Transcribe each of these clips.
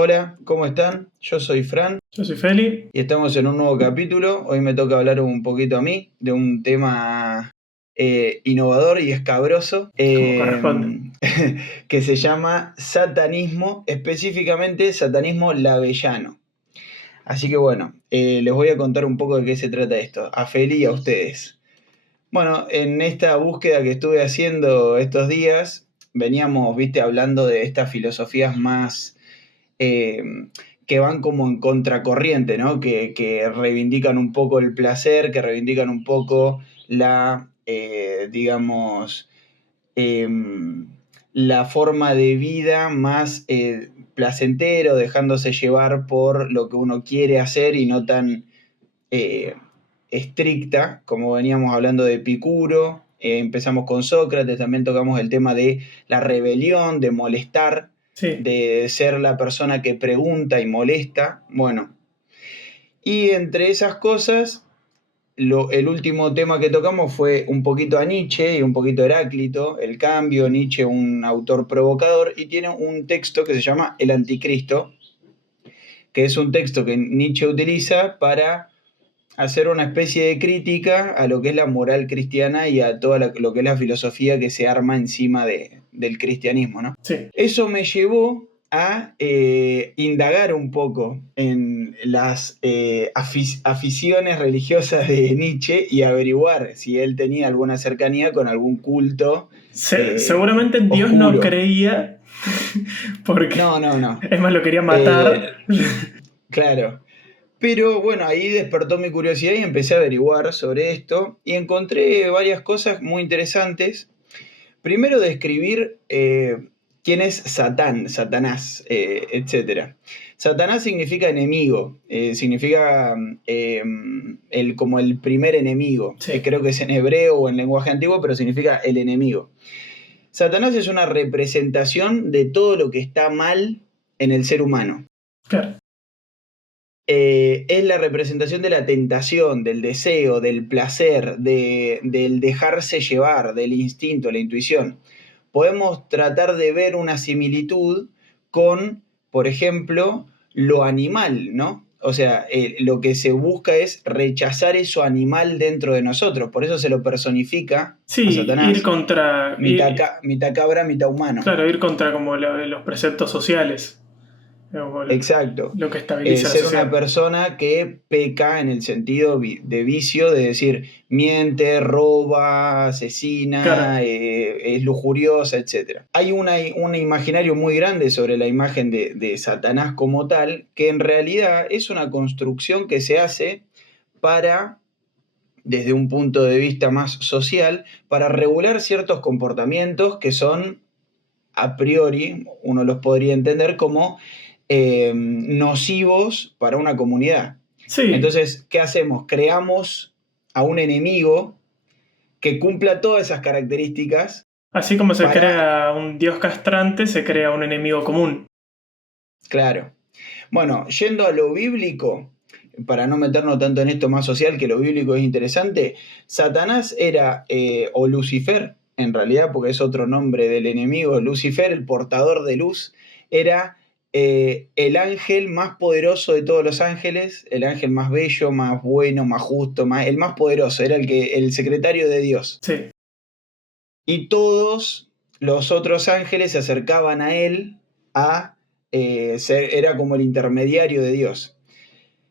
Hola, ¿cómo están? Yo soy Fran Yo soy Feli. y estamos en un nuevo capítulo. Hoy me toca hablar un poquito a mí de un tema innovador y escabroso Como corresponde. que se llama satanismo, específicamente satanismo lavellano. Así que bueno, les voy a contar un poco de qué se trata esto, a Feli y a ustedes. Bueno, en esta búsqueda que estuve haciendo estos días, veníamos, viste, hablando de estas filosofías más eh, que van como en contracorriente, ¿no? Que reivindican un poco el placer, que reivindican un poco digamos, eh, la forma de vida más placentero, dejándose llevar por lo que uno quiere hacer y no tan eh, estricta, como veníamos hablando de Epicuro. Empezamos con Sócrates, también tocamos el tema de la rebelión, de molestar, Sí. de ser la persona que pregunta y molesta. Bueno, y entre esas cosas, el último tema que tocamos fue un poquito a Nietzsche y un poquito a Heráclito, el cambio, Nietzsche un autor provocador, y tiene un texto que se llama El Anticristo, que es un texto que Nietzsche utiliza para hacer una especie de crítica a lo que es la moral cristiana y a todo lo que es la filosofía que se arma encima del cristianismo, ¿no? Sí. Eso me llevó a indagar un poco en las aficiones religiosas de Nietzsche y averiguar si él tenía alguna cercanía con algún culto Seguramente en Dios no oscuro. creía, porque No, no, no. es más, lo quería matar. Eh, claro. Pero bueno, ahí despertó mi curiosidad y empecé a averiguar sobre esto y encontré varias cosas muy interesantes. Primero describir quién es Satán, Satanás, etc. Satanás significa enemigo, significa como el primer enemigo. Sí, Creo que es en hebreo o en lenguaje antiguo, pero significa el enemigo. Satanás es una representación de todo lo que está mal en el ser humano. claro. Es la representación de la tentación, del deseo, del placer, del dejarse llevar, del instinto, la intuición. Podemos tratar de ver una similitud con, por ejemplo, lo animal, ¿no? O sea, lo que se busca es rechazar eso animal dentro de nosotros. Por eso se lo personifica a Sí, ir Satanás, contra. mitad cabra, mitad humano. Claro, ir contra como los preceptos sociales. Como Exacto. lo que estabiliza la Ser una sociedad. persona que peca en el sentido de vicio, de decir, miente, roba, Claro. asesina, es lujuriosa, etc. Hay un imaginario muy grande sobre la imagen de Satanás como tal, que en realidad es una construcción que se hace para, desde un punto de vista más social, para regular ciertos comportamientos que son a priori uno los podría entender como nocivos para una comunidad. Sí, Entonces, ¿qué hacemos? Creamos a un enemigo que cumpla todas esas características así como se para, crea un dios castrante, se crea un enemigo común. claro. Bueno, yendo a lo bíblico, para no meternos tanto en esto más social, que lo bíblico es interesante, Satanás era, o Lucifer, en realidad, porque es otro nombre del enemigo, Lucifer, el portador de luz, era el ángel más poderoso de todos los ángeles, el ángel más bello, más bueno, más justo, el más poderoso, era el secretario de Dios. Sí. Y todos los otros ángeles se acercaban a él a era como el intermediario de Dios.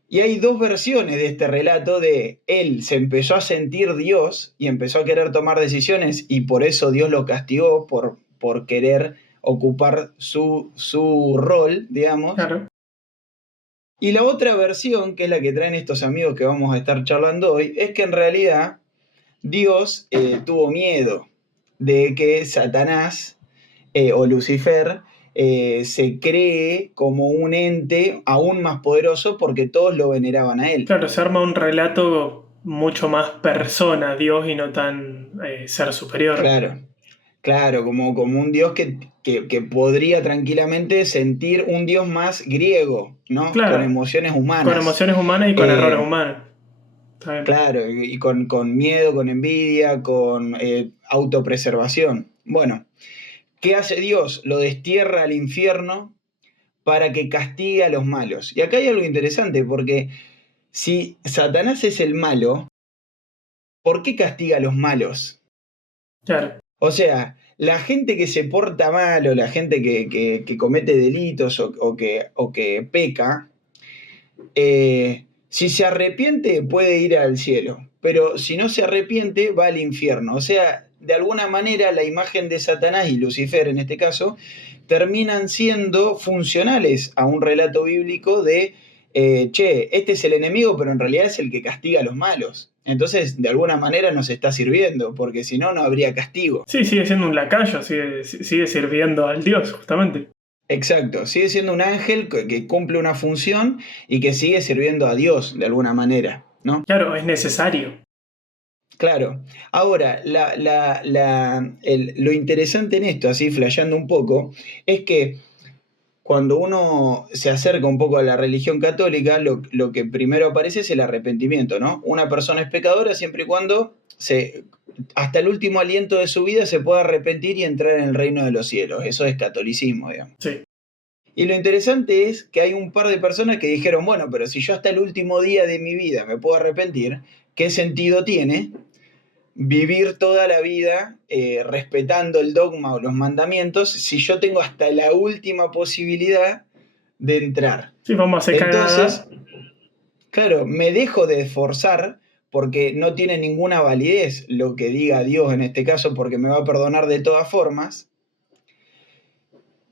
Y hay dos versiones de este relato de él se empezó a sentir Dios y empezó a querer tomar decisiones y por eso Dios lo castigó por querer ocupar su rol, digamos. Claro. Y la otra versión, que es la que traen estos amigos que vamos a estar charlando hoy, es que en realidad Dios tuvo miedo de que Satanás o Lucifer se cree como un ente aún más poderoso porque todos lo veneraban a él. Claro, se arma un relato mucho más persona, Dios, y no tan ser superior. Claro, claro, como un dios que podría tranquilamente sentir un dios más griego, ¿no? Con Claro, emociones con humanas. emociones humanas y con errores Eh, humanos. Está bien. claro, y con miedo, con envidia, con autopreservación. Bueno, ¿qué hace Dios? Lo destierra al infierno para que castigue a los malos. Y acá hay algo interesante, porque si Satanás es el malo, ¿por qué castiga a los malos? Claro. O sea, la gente que se porta mal o la gente que comete delitos o que peca, si se arrepiente puede ir al cielo, pero si no se arrepiente va al infierno. O sea, de alguna manera la imagen de Satanás y Lucifer en este caso terminan siendo funcionales a un relato bíblico de, este es el enemigo, pero en realidad es el que castiga a los malos. Entonces, de alguna manera nos está sirviendo, porque si no, no habría castigo. Sí, sigue siendo un lacayo, sigue sirviendo al Dios, justamente. Exacto, sigue siendo un ángel que cumple una función y que sigue sirviendo a Dios de alguna manera, ¿no? Claro, es necesario. Claro. Ahora, lo interesante en esto, así flasheando un poco, es que cuando uno se acerca un poco a la religión católica, lo que primero aparece es el arrepentimiento, ¿no? Una persona es pecadora siempre y cuando hasta el último aliento de su vida se pueda arrepentir y entrar en el reino de los cielos. Eso es catolicismo, digamos. Sí. Y lo interesante es que hay un par de personas que dijeron, bueno, pero si yo hasta el último día de mi vida me puedo arrepentir, ¿qué sentido tiene vivir toda la vida respetando el dogma o los mandamientos si yo tengo hasta la última posibilidad de entrar? Sí, vamos a hacer Entonces, cagada. claro, me dejo de esforzar porque no tiene ninguna validez lo que diga Dios en este caso, porque me va a perdonar de todas formas.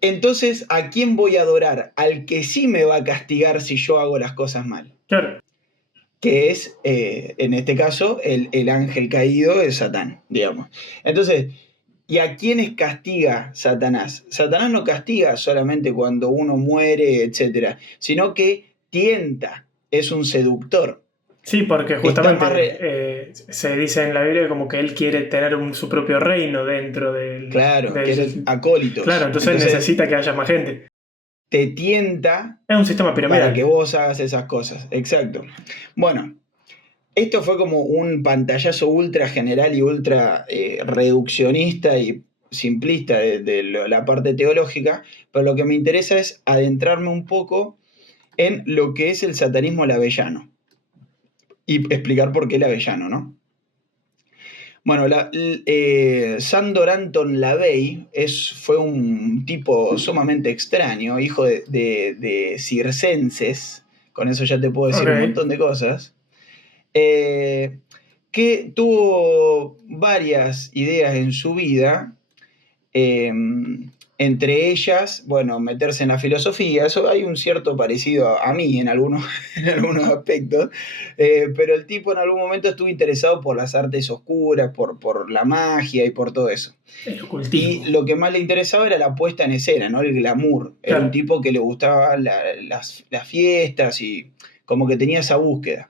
Entonces, ¿a quién voy a adorar? Al que sí me va a castigar si yo hago las cosas mal. Claro. Que es, en este caso, el ángel caído de Satán, digamos. Entonces, ¿y a quiénes castiga Satanás? Satanás no castiga solamente cuando uno muere, etc., sino que tienta, es un seductor. Sí, porque Está más se dice en la Biblia como que él quiere tener su propio reino dentro claro, quiere Claro, acólitos. entonces Entonces, necesita que haya más gente. te tienta Es un sistema para que piramidal. vos hagas esas cosas. Exacto. Bueno, esto fue como un pantallazo ultra general y ultra reduccionista y simplista de la parte teológica, pero lo que me interesa es adentrarme un poco en lo que es el satanismo lavellano y explicar por qué lavellano, ¿no? Bueno, Sándor Anton Lavey fue un tipo sumamente extraño, hijo de circenses, con eso ya te puedo decir un Ok. montón de cosas, que tuvo varias ideas en su vida, eh, entre ellas, bueno, meterse en la filosofía. Eso hay un cierto parecido a mí en algunos, en algunos aspectos, pero el tipo en algún momento estuvo interesado por las artes oscuras, por la magia y por todo eso. El Y ocultismo. lo que más le interesaba era la puesta en escena, ¿no? El glamour. Era un Claro. tipo que le gustaban las fiestas y como que tenía esa búsqueda.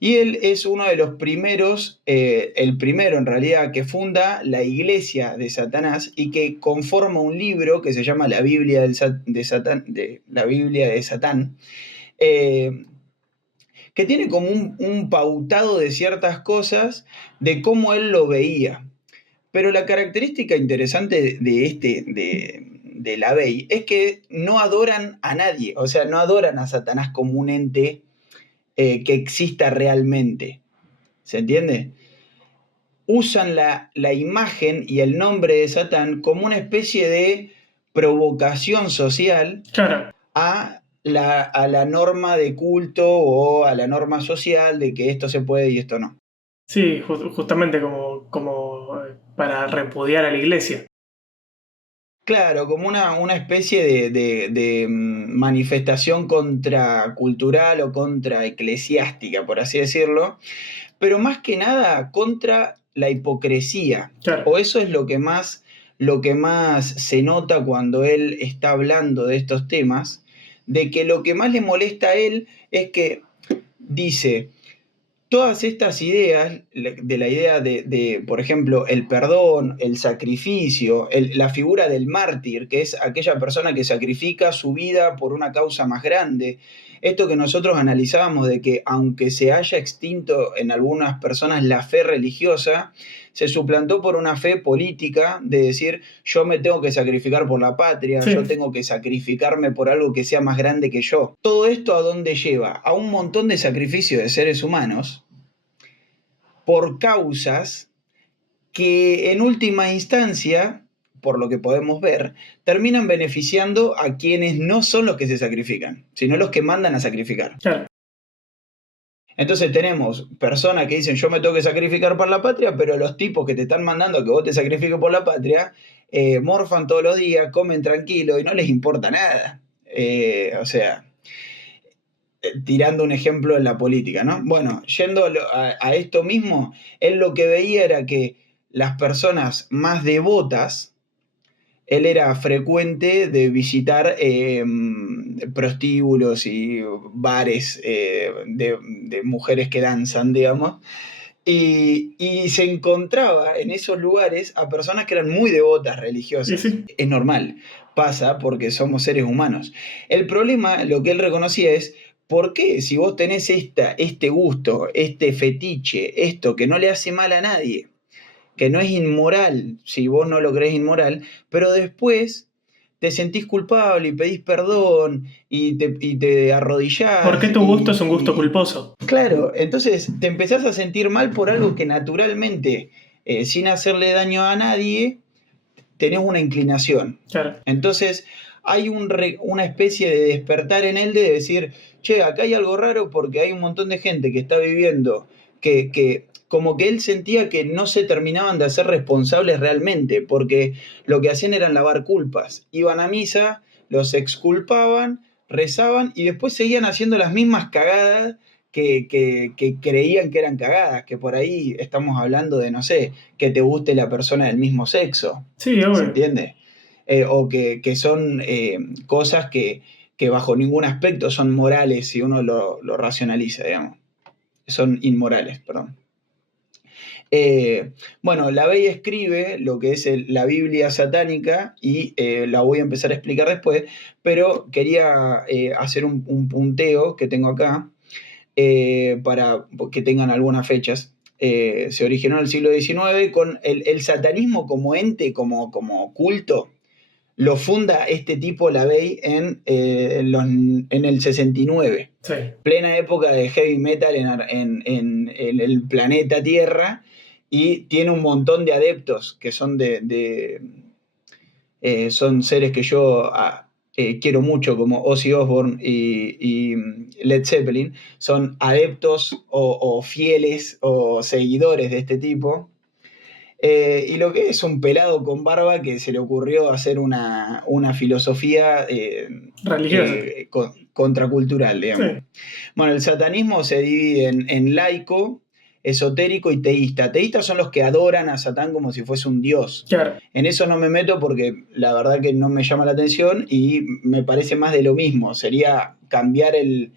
Y él es uno de los primeros, el primero en realidad, que funda la iglesia de Satanás y que conforma un libro que se llama La Biblia de Satán, la Biblia de Satán, eh, que tiene como un pautado de ciertas cosas de cómo él lo veía. Pero la característica interesante de la Bey es que no adoran a nadie, o sea, no adoran a Satanás como un ente que exista realmente. ¿Se entiende? Usan la imagen y el nombre de Satán como una especie de provocación social Claro. a la norma de culto o a la norma social de que esto se puede y esto no. Sí, justamente como para repudiar a la iglesia. Claro, como una especie de manifestación contracultural o contraeclesiástica, por así decirlo, pero más que nada contra la hipocresía. Claro. O eso es lo que más se nota cuando él está hablando de estos temas, de que lo que más le molesta a él es que dice, todas estas ideas, de la idea por ejemplo, el perdón, el sacrificio, la figura del mártir, que es aquella persona que sacrifica su vida por una causa más grande. Esto que nosotros analizábamos de que aunque se haya extinto en algunas personas la fe religiosa, se suplantó por una fe política de decir, yo me tengo que sacrificar por la patria, Sí. yo tengo que sacrificarme por algo que sea más grande que yo. Todo esto ¿a dónde lleva? A un montón de sacrificios de seres humanos por causas que en última instancia, por lo que podemos ver, terminan beneficiando a quienes no son los que se sacrifican, sino los que mandan a sacrificar. Claro. Entonces tenemos personas que dicen yo me tengo que sacrificar por la patria, pero los tipos que te están mandando a que vos te sacrifiques por la patria, morfan todos los días, comen tranquilo y no les importa nada. O sea, tirando un ejemplo en la política, ¿no? Bueno, yendo a esto mismo, él lo que veía era que las personas más devotas, él era frecuente de visitar prostíbulos y bares de mujeres que danzan, digamos, y se encontraba en esos lugares a personas que eran muy devotas religiosas. Sí. Es normal, pasa porque somos seres humanos. El problema, lo que él reconocía es, ¿por qué si vos tenés este gusto, este fetiche, esto que no le hace mal a nadie, que no es inmoral, si vos no lo creés inmoral, pero después te sentís culpable y pedís perdón y te arrodillás? ¿Por qué tu gusto es un gusto culposo? Claro, entonces te empezás a sentir mal por algo que naturalmente, sin hacerle daño a nadie, tenés una inclinación. Claro. Entonces hay una especie de despertar en él de decir, che, acá hay algo raro porque hay un montón de gente que está viviendo, que como que él sentía que no se terminaban de hacer responsables realmente, porque lo que hacían eran lavar culpas. Iban a misa, los exculpaban, rezaban y después seguían haciendo las mismas cagadas que creían que eran cagadas, que por ahí estamos hablando de, no sé, que te guste la persona del mismo sexo. Sí, ¿Se obvio. entiende? O que son cosas que bajo ningún aspecto son morales si uno lo racionaliza, digamos. Son inmorales, perdón. Bueno, la Bey escribe lo que es la Biblia satánica y la voy a empezar a explicar después, pero quería hacer un punteo que tengo acá para que tengan algunas fechas. Se originó en el siglo XIX con el satanismo como ente, como culto. Lo funda este tipo, la Bey, en el 69. Sí. Plena época de heavy metal en el planeta Tierra, y tiene un montón de adeptos que son son seres que yo quiero mucho, como Ozzy Osbourne y Led Zeppelin. Son adeptos o fieles o seguidores de este tipo. Y lo que es un pelado con barba que se le ocurrió hacer una filosofía religiosa, contracultural, digamos. Sí. Bueno, el satanismo se divide en laico, esotérico y teísta. Teístas son los que adoran a Satán como si fuese un dios. Claro. En eso no me meto porque la verdad que no me llama la atención y me parece más de lo mismo. Sería cambiar el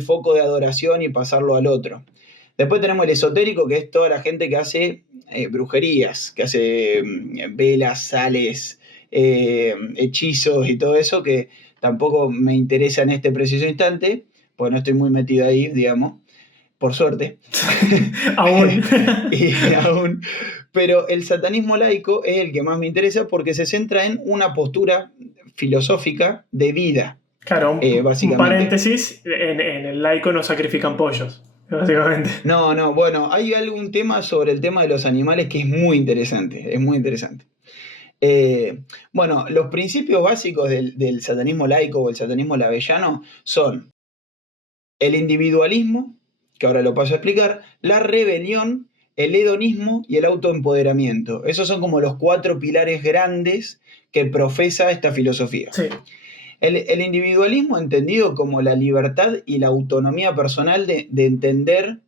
foco de adoración y pasarlo al otro. Después tenemos el esotérico, que es toda la gente que hace brujerías, que hace velas, sales, hechizos y todo eso, que tampoco me interesa en este preciso instante, porque no estoy muy metido ahí, digamos, por suerte. Aún. Aún. Pero el satanismo laico es el que más me interesa porque se centra en una postura filosófica de vida. Claro, básicamente. Un paréntesis, en el laico no sacrifican pollos, básicamente. No, bueno, hay algún tema sobre el tema de los animales que es muy interesante, Bueno, los principios básicos del satanismo laico o el satanismo lavellano son el individualismo, que ahora lo paso a explicar, la rebelión, el hedonismo y el autoempoderamiento. Esos son como los 4 pilares grandes que profesa esta filosofía. Sí. El individualismo entendido como la libertad y la autonomía personal de entender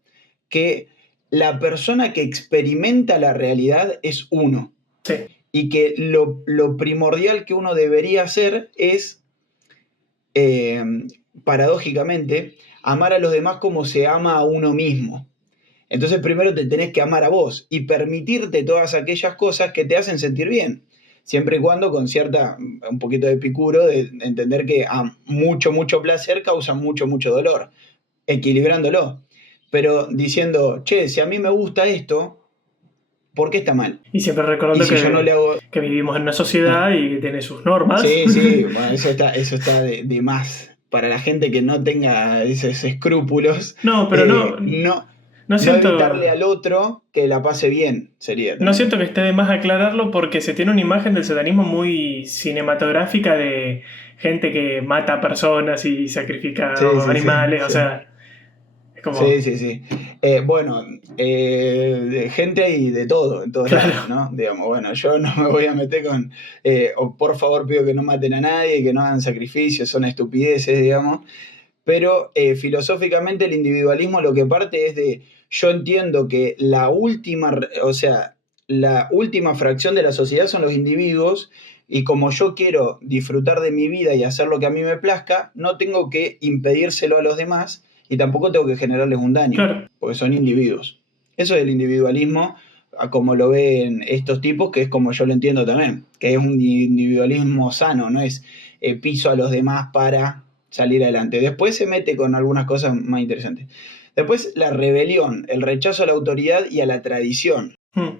que la persona que experimenta la realidad es uno. Sí. Y que lo primordial que uno debería hacer es, paradójicamente, amar a los demás como se ama a uno mismo. Entonces primero te tenés que amar a vos y permitirte todas aquellas cosas que te hacen sentir bien. Siempre y cuando con un poquito de picuro, de entender que mucho placer causa mucho dolor, equilibrándolo. Pero diciendo, che, si a mí me gusta esto, ¿Por qué está mal? Y siempre Y recordando si yo no le hago... que vivimos en una sociedad y que tiene sus normas. Sí, bueno, eso está de más. Para la gente que no tenga esos escrúpulos, No, pero no no evitarle siento, al otro que la pase bien, sería no también. siento que esté de más aclararlo porque se tiene una imagen del satanismo muy cinematográfica de gente que mata personas y sacrifica Sí, sí, sí, animales, o sí. sea, es Sí, como, sí, sí. Bueno, de gente hay de todo, en todos lados, claro, ¿no? Digamos, bueno, yo no me voy a meter con, o por favor pido que no maten a nadie, que no hagan sacrificios, son estupideces, digamos, pero filosóficamente el individualismo lo que parte es de, yo entiendo que o sea, la última fracción de la sociedad son los individuos y como yo quiero disfrutar de mi vida y hacer lo que a mí me plazca, no tengo que impedírselo a los demás y tampoco tengo que generarles un daño, claro. porque son individuos. Eso es el individualismo, a como lo ven estos tipos, que es como yo lo entiendo también, que es un individualismo sano, no es piso a los demás para salir adelante. Después se mete con algunas cosas más interesantes. Después la rebelión, el rechazo a la autoridad y a la tradición. Mm,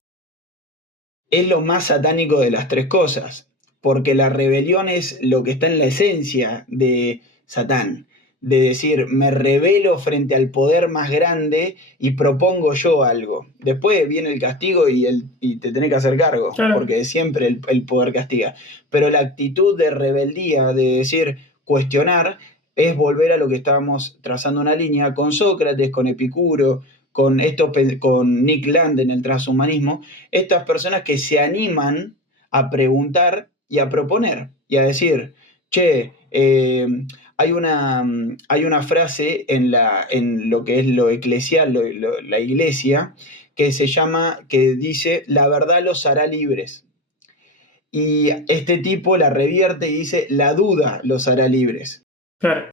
Es lo más satánico de las tres cosas, porque la rebelión es lo que está en la esencia de Satán, de decir, me rebelo frente al poder más grande y propongo yo algo. Después viene el castigo y te tenés que hacer cargo, claro. porque siempre el poder castiga. Pero la actitud de rebeldía, de decir, cuestionar, es volver a lo que estábamos trazando una línea con Sócrates, con Epicuro, con Nick Land en el transhumanismo, estas personas que se animan a preguntar y a proponer y a decir, che, hay una frase en lo que es lo eclesial, la iglesia, que dice, la verdad los hará libres. Y este tipo la revierte y dice, la duda los hará libres. Claro.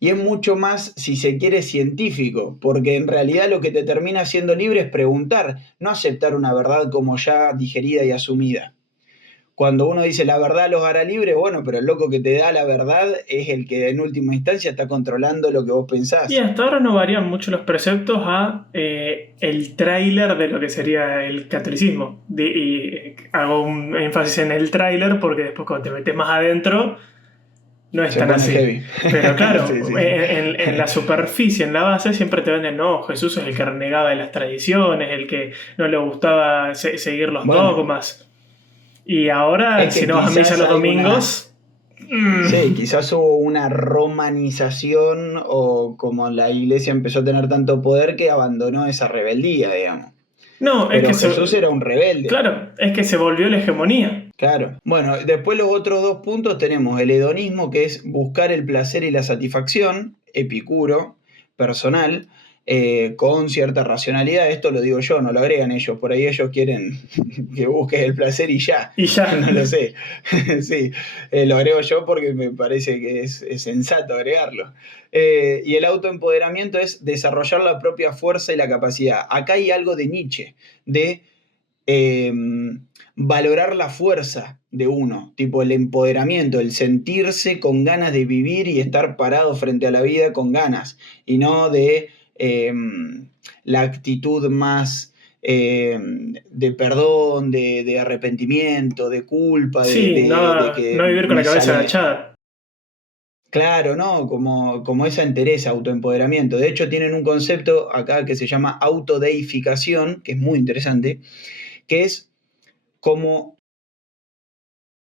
Y es mucho más, si se quiere, científico, porque en realidad lo que te termina siendo libre es preguntar, no aceptar una verdad como ya digerida y asumida. Cuando uno dice la verdad los hará libres, bueno, pero el loco que te da la verdad es el que en última instancia está controlando lo que vos Y pensás. hasta ahora no varían mucho los preceptos a el tráiler de lo que sería el catolicismo. Hago un énfasis en el tráiler porque después cuando te metes más adentro no es Se tan pone así. heavy. Pero claro, Sí, sí, sí. en la superficie, en la base, siempre te venden, no, Jesús es el que renegaba de las tradiciones, el que no le gustaba seguir los Bueno, dogmas. Y ahora, es si que no vas a misa quizás los hay una, domingos, mm, sí, quizás hubo una romanización o como la iglesia empezó a tener tanto poder que abandonó esa rebeldía, digamos. no, es que Pero Jesús era un rebelde. claro, es que se volvió la hegemonía. Claro. Bueno, después los otros dos puntos tenemos el hedonismo, que es buscar el placer y la satisfacción, epicuro, personal, con cierta racionalidad. Esto lo digo yo, no lo agregan ellos. Por ahí ellos quieren que busques el placer y ya. Y ya, No lo sé. Sí, lo agrego yo porque me parece que es sensato agregarlo. Y el autoempoderamiento es desarrollar la propia fuerza y la capacidad. Acá hay algo de Nietzsche, de eh, valorar la fuerza de uno, tipo el empoderamiento, el sentirse con ganas de vivir y estar parado frente a la vida con ganas, y no de la actitud más de perdón, de arrepentimiento, de culpa, sí, de no, que no vivir con la me cabeza sale... agachada. Claro, ¿no? Como esa entereza, autoempoderamiento. De hecho, tienen un concepto acá que se llama autodeificación, que es muy interesante, que es como,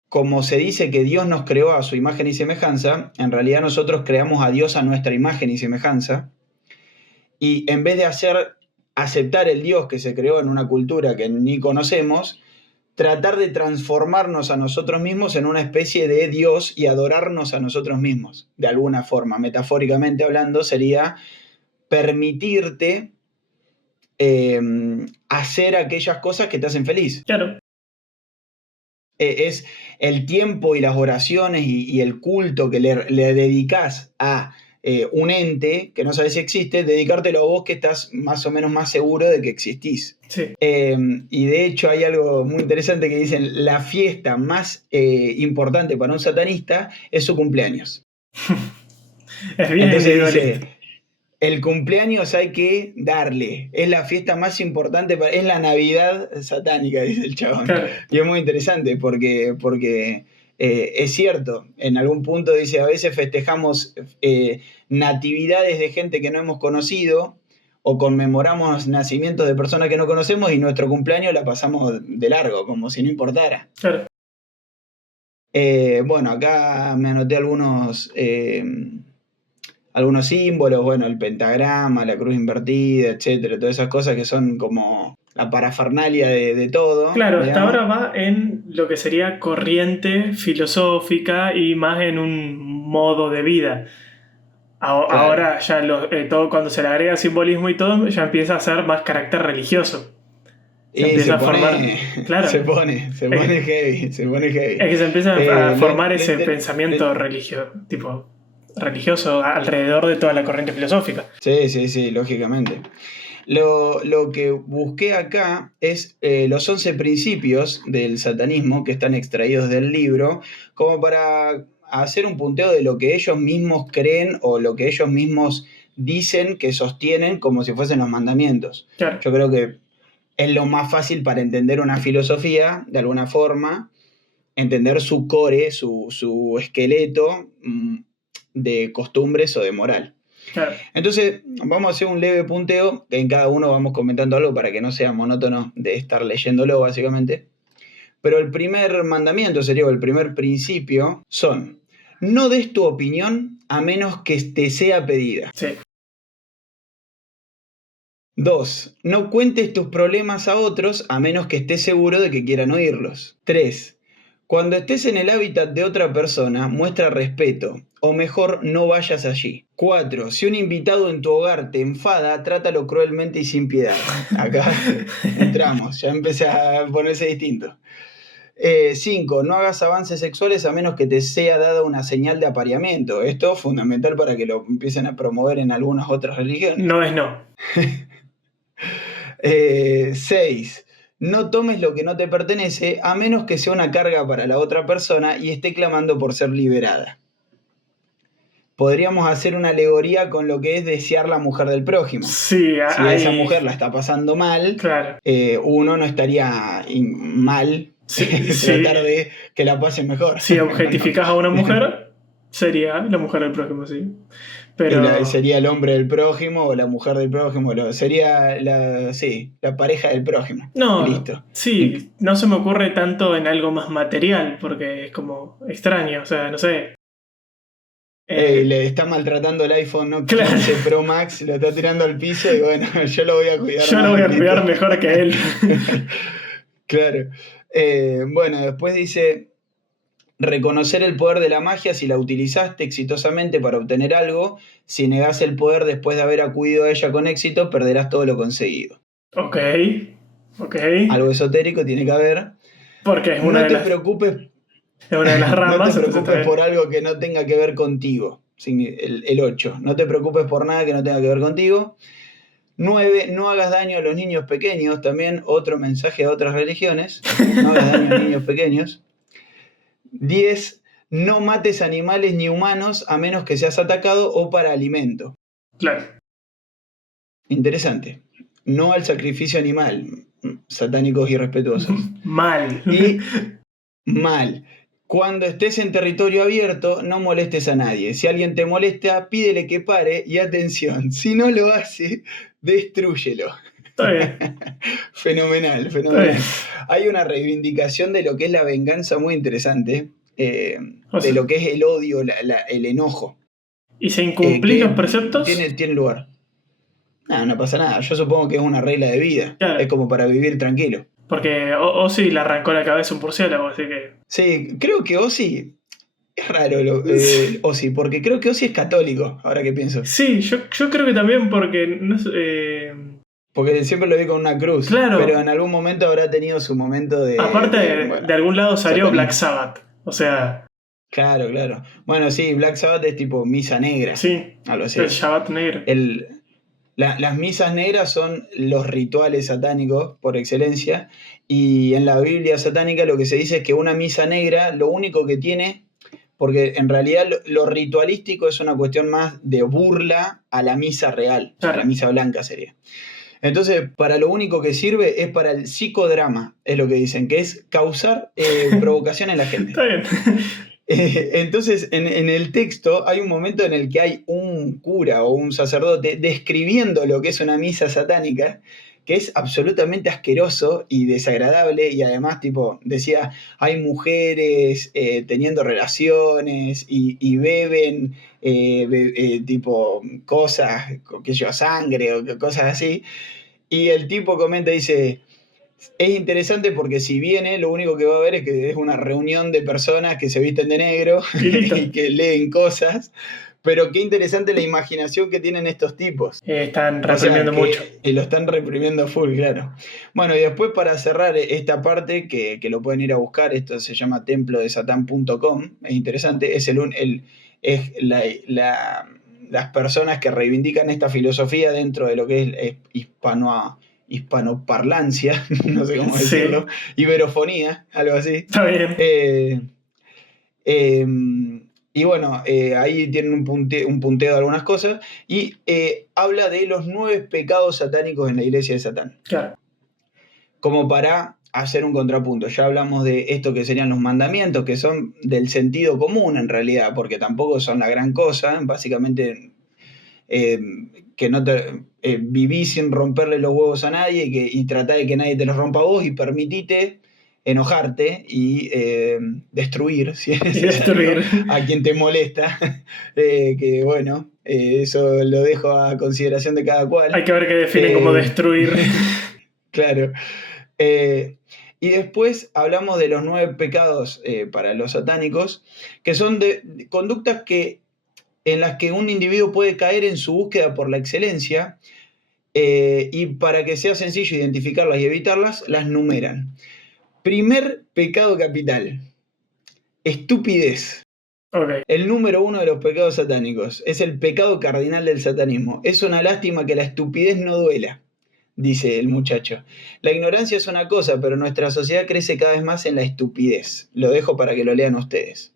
como se dice que Dios nos creó a su imagen y semejanza, en realidad nosotros creamos a Dios a nuestra imagen y semejanza, y en vez de aceptar el Dios que se creó en una cultura que ni conocemos, tratar de transformarnos a nosotros mismos en una especie de Dios y adorarnos a nosotros mismos, de alguna forma. Metafóricamente hablando, sería permitirte eh, hacer aquellas cosas que te hacen feliz. Claro, Es el tiempo y las oraciones y el culto que le dedicas a un ente que no sabes si existe, dedicártelo a vos que estás más o menos más seguro de que existís. sí. Y de hecho hay algo muy interesante que dicen, la fiesta más importante para un satanista es su cumpleaños. Es bien Entonces individualista. dice, el cumpleaños hay que darle. Es la fiesta más importante, es la Navidad satánica, dice el chabón. Claro. Y es muy interesante porque es cierto, en algún punto dice, a veces festejamos natividades de gente que no hemos conocido o conmemoramos nacimientos de personas que no conocemos y nuestro cumpleaños la pasamos de largo, como si no importara. Claro. Bueno, acá me anoté algunos símbolos, bueno, el pentagrama, la cruz invertida, etcétera, todas esas cosas que son como la parafernalia de todo. Claro, hasta digamos. ahora va en lo que sería corriente filosófica y más en un modo de vida. Ahora ya todo cuando se le agrega simbolismo y todo, ya empieza a ser más carácter religioso. Se empieza a formar. Claro. Se pone heavy. Es que se empieza a formar ese pensamiento religioso alrededor de toda la corriente filosófica. Sí, lógicamente. Lo que busqué acá es los 11 principios del satanismo que están extraídos del libro, como para hacer un punteo de lo que ellos mismos creen o lo que ellos mismos dicen que sostienen como si fuesen los mandamientos. Claro. Yo creo que es lo más fácil para entender una filosofía, de alguna forma, entender su core, su esqueleto de costumbres o de moral. Claro. Entonces, vamos a hacer un leve punteo, en cada uno vamos comentando algo para que no sea monótono de estar leyéndolo, básicamente. Pero el primer mandamiento sería, o el primer principio, son: no des tu opinión a menos que te sea pedida. Sí. 2. No cuentes tus problemas a otros a menos que estés seguro de que quieran oírlos. 3. Cuando estés en el hábitat de otra persona, muestra respeto, o mejor, no vayas allí. 4. Si un invitado en tu hogar te enfada, trátalo cruelmente y sin piedad. Acá entramos, ya empecé a ponerse distinto. 5. No hagas avances sexuales a menos que te sea dada una señal de apareamiento. Esto es fundamental para que lo empiecen a promover en algunas otras religiones. No es no. 6. No tomes lo que no te pertenece a menos que sea una carga para la otra persona y esté clamando por ser liberada. Podríamos hacer una alegoría con lo que es desear la mujer del prójimo. Sí, si esa mujer la está pasando mal, claro. Uno no estaría mal tratar de que la pase mejor. Si objetificás a una mujer, sería la mujer del prójimo, sí. Pero... sería el hombre del prójimo o la mujer del prójimo, sería la pareja del prójimo. No, listo. Sí, no se me ocurre tanto en algo más material, porque es como extraño, o sea, no sé. Le está maltratando el iPhone 15 Pro Max, lo está tirando al piso y bueno, yo lo voy a cuidar. Yo lo voy a cuidar mejor que él. Claro. Bueno, después dice: reconocer el poder de la magia si la utilizaste exitosamente para obtener algo. Si negás el poder después de haber acudido a ella con éxito, perderás todo lo conseguido. Ok. Algo esotérico tiene que haber. Porque es una es una de las ramas. No te preocupes por algo que no tenga que ver contigo. El 8. No te preocupes por nada que no tenga que ver contigo. 9. No hagas daño a los niños pequeños. También otro mensaje a otras religiones. No hagas daño a los niños pequeños. 10. No mates animales ni humanos a menos que seas atacado o para alimento. Claro. Interesante. No al sacrificio animal. Satánicos irrespetuosos. Mal. Y mal. Cuando estés en territorio abierto, no molestes a nadie. Si alguien te molesta, pídele que pare y atención. Si no lo hace, destrúyelo. Está bien. Fenomenal. Está bien. Hay una reivindicación de lo que es la venganza muy interesante, de lo que es el odio, el enojo. ¿Y se incumplís los preceptos? Tiene lugar. No pasa nada. Yo supongo que es una regla de vida. Claro. Es como para vivir tranquilo. Porque Ozzy le arrancó la cabeza un murciélago, así que... Sí, creo que Ozzy... Es raro Ozzy, porque creo que Ozzy es católico, ahora que pienso. Sí, yo creo que también porque... Porque siempre lo vi con una cruz. Claro. Pero en algún momento habrá tenido su momento de... Aparte, de algún lado salió Black Sabbath. O sea... Claro. Bueno, sí, Black Sabbath es tipo misa negra. Sí, algo así. El Shabbat negro. Las misas negras son los rituales satánicos por excelencia, y en la Biblia satánica lo que se dice es que una misa negra lo único que tiene porque en realidad lo ritualístico es una cuestión más de burla a la misa real, a la misa blanca sería. Entonces, para lo único que sirve es para el psicodrama, es lo que dicen, que es causar provocación en la gente. Está bien. Entonces, en el texto hay un momento en el que hay un cura o un sacerdote describiendo lo que es una misa satánica, que es absolutamente asqueroso y desagradable, y además, tipo, decía, hay mujeres teniendo relaciones y beben, tipo, cosas, qué sé yo, sangre o cosas así, y el tipo comenta, dice... Es interesante porque si viene, lo único que va a ver es que es una reunión de personas que se visten de negro y que leen cosas, pero qué interesante la imaginación que tienen estos tipos. Están reprimiendo mucho. Y lo están reprimiendo full, claro. Bueno, y después para cerrar esta parte, que lo pueden ir a buscar, esto se llama templodesatan.com, es interesante, es las personas que reivindican esta filosofía dentro de lo que es hispanoparlancia, no sé cómo decirlo, iberofonía, algo así. Está bien. Y bueno, ahí tienen un punteo de algunas cosas y habla de los 9 pecados satánicos en la iglesia de Satán. Claro. Como para hacer un contrapunto. Ya hablamos de esto que serían los mandamientos, que son del sentido común en realidad, porque tampoco son la gran cosa, básicamente... que no te vivís sin romperle los huevos a nadie y tratá de que nadie te los rompa a vos y permitite enojarte y destruir, si es destruir a quien te molesta, que bueno, eso lo dejo a consideración de cada cual. Hay que ver qué definen como destruir. Claro. Y después hablamos de los 9 pecados para los satánicos, que son de conductas en las que un individuo puede caer en su búsqueda por la excelencia, y para que sea sencillo identificarlas y evitarlas, las numeran. Primer pecado capital, estupidez. Okay. El número 1 de los pecados satánicos, es el pecado cardinal del satanismo. Es una lástima que la estupidez no duela, dice el muchacho. La ignorancia es una cosa, pero nuestra sociedad crece cada vez más en la estupidez. Lo dejo para que lo lean ustedes.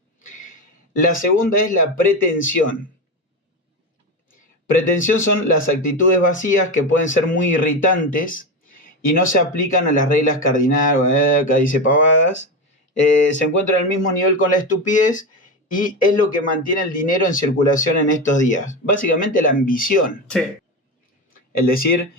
La segunda es la pretensión. Pretensión son las actitudes vacías que pueden ser muy irritantes y no se aplican a las reglas cardinales, acá dice pavadas. Se encuentra al mismo nivel con la estupidez y es lo que mantiene el dinero en circulación en estos días. Básicamente la ambición. Sí. Es decir,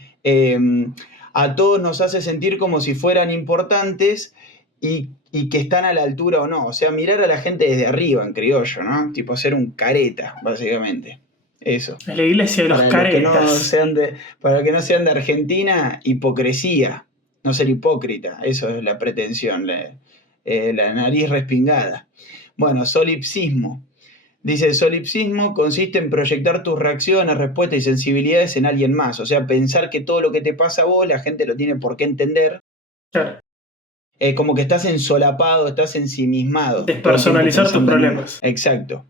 a todos nos hace sentir como si fueran importantes y que están a la altura o no. O sea, mirar a la gente desde arriba, en criollo, ¿no? Tipo ser un careta, básicamente. Eso. La iglesia de los caretas. Para que no sean de Argentina, hipocresía. No ser hipócrita. Eso es la pretensión. La nariz respingada. Bueno, solipsismo. Dice, el solipsismo consiste en proyectar tus reacciones, respuestas y sensibilidades en alguien más. O sea, pensar que todo lo que te pasa a vos, la gente lo tiene por qué entender. Claro. Como que estás ensolapado, estás ensimismado. Despersonalizar tus problemas. Exacto.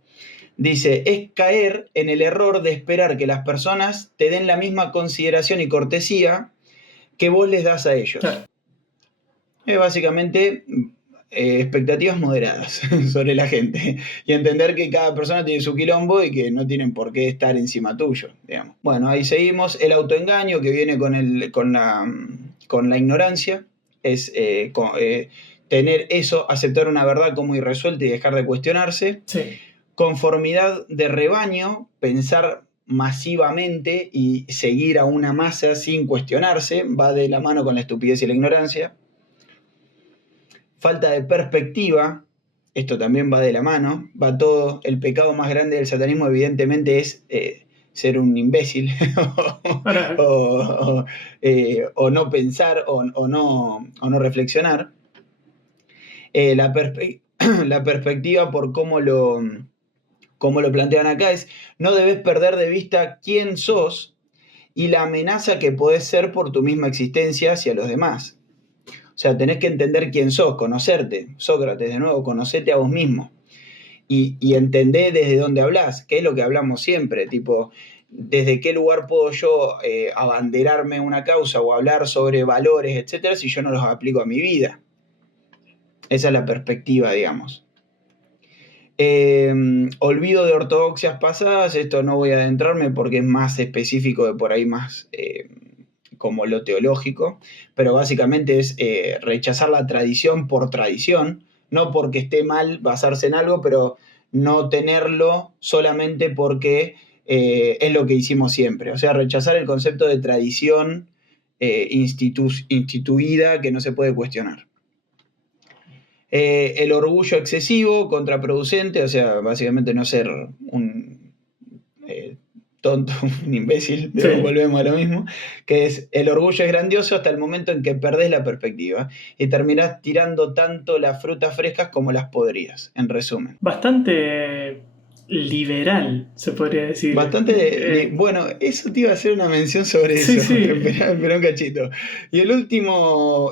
Dice, es caer en el error de esperar que las personas te den la misma consideración y cortesía que vos les das a ellos. Claro. Es básicamente expectativas moderadas sobre la gente y entender que cada persona tiene su quilombo y que no tienen por qué estar encima tuyo, digamos. Bueno, ahí seguimos. El autoengaño que viene con la ignorancia es tener eso, aceptar una verdad como irresuelta y dejar de cuestionarse. Sí. Conformidad de rebaño, pensar masivamente y seguir a una masa sin cuestionarse, va de la mano con la estupidez y la ignorancia. Falta de perspectiva, esto también va de la mano, va todo. El pecado más grande del satanismo evidentemente es ser un imbécil o no pensar o no reflexionar. La perspectiva por cómo lo plantean acá es, no debes perder de vista quién sos y la amenaza que podés ser por tu misma existencia hacia los demás. O sea, tenés que entender quién sos, conocerte. Sócrates, de nuevo, conocete a vos mismo. Y entender desde dónde hablás, que es lo que hablamos siempre, tipo, desde qué lugar puedo yo abanderarme una causa o hablar sobre valores, etcétera, si yo no los aplico a mi vida. Esa es la perspectiva, digamos. Olvido de ortodoxias pasadas, esto no voy a adentrarme porque es más específico, de por ahí más como lo teológico, pero básicamente es rechazar la tradición por tradición, no porque esté mal basarse en algo, pero no tenerlo solamente porque es lo que hicimos siempre. O sea, rechazar el concepto de tradición instituida que no se puede cuestionar. El orgullo excesivo, contraproducente, o sea, básicamente no ser un tonto, un imbécil, Sí. volvemos a lo mismo, que es el orgullo es grandioso hasta el momento en que perdés la perspectiva y terminás tirando tanto las frutas frescas como las podridas, en resumen. Bastante liberal, se podría decir. Bastante, bueno, eso te iba a hacer una mención sobre Sí, eso, sí. espera un cachito. Y el último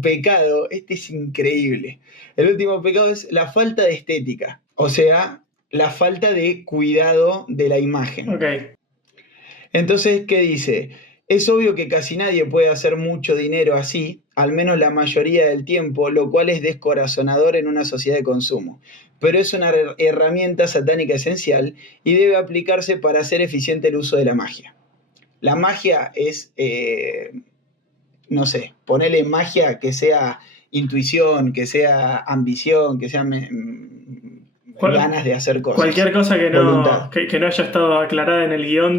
pecado, este es increíble. El último pecado es la falta de estética, o sea, la falta de cuidado de la imagen. Ok. Entonces, ¿qué dice? Es obvio que casi nadie puede hacer mucho dinero así, al menos la mayoría del tiempo, lo cual es descorazonador en una sociedad de consumo. Pero es una herramienta satánica esencial y debe aplicarse para hacer eficiente el uso de la magia. La magia es, no sé, ponerle magia que sea intuición, que sea ambición, que sea ganas de hacer cosas. Cualquier cosa que voluntad. que no haya estado aclarada en el guión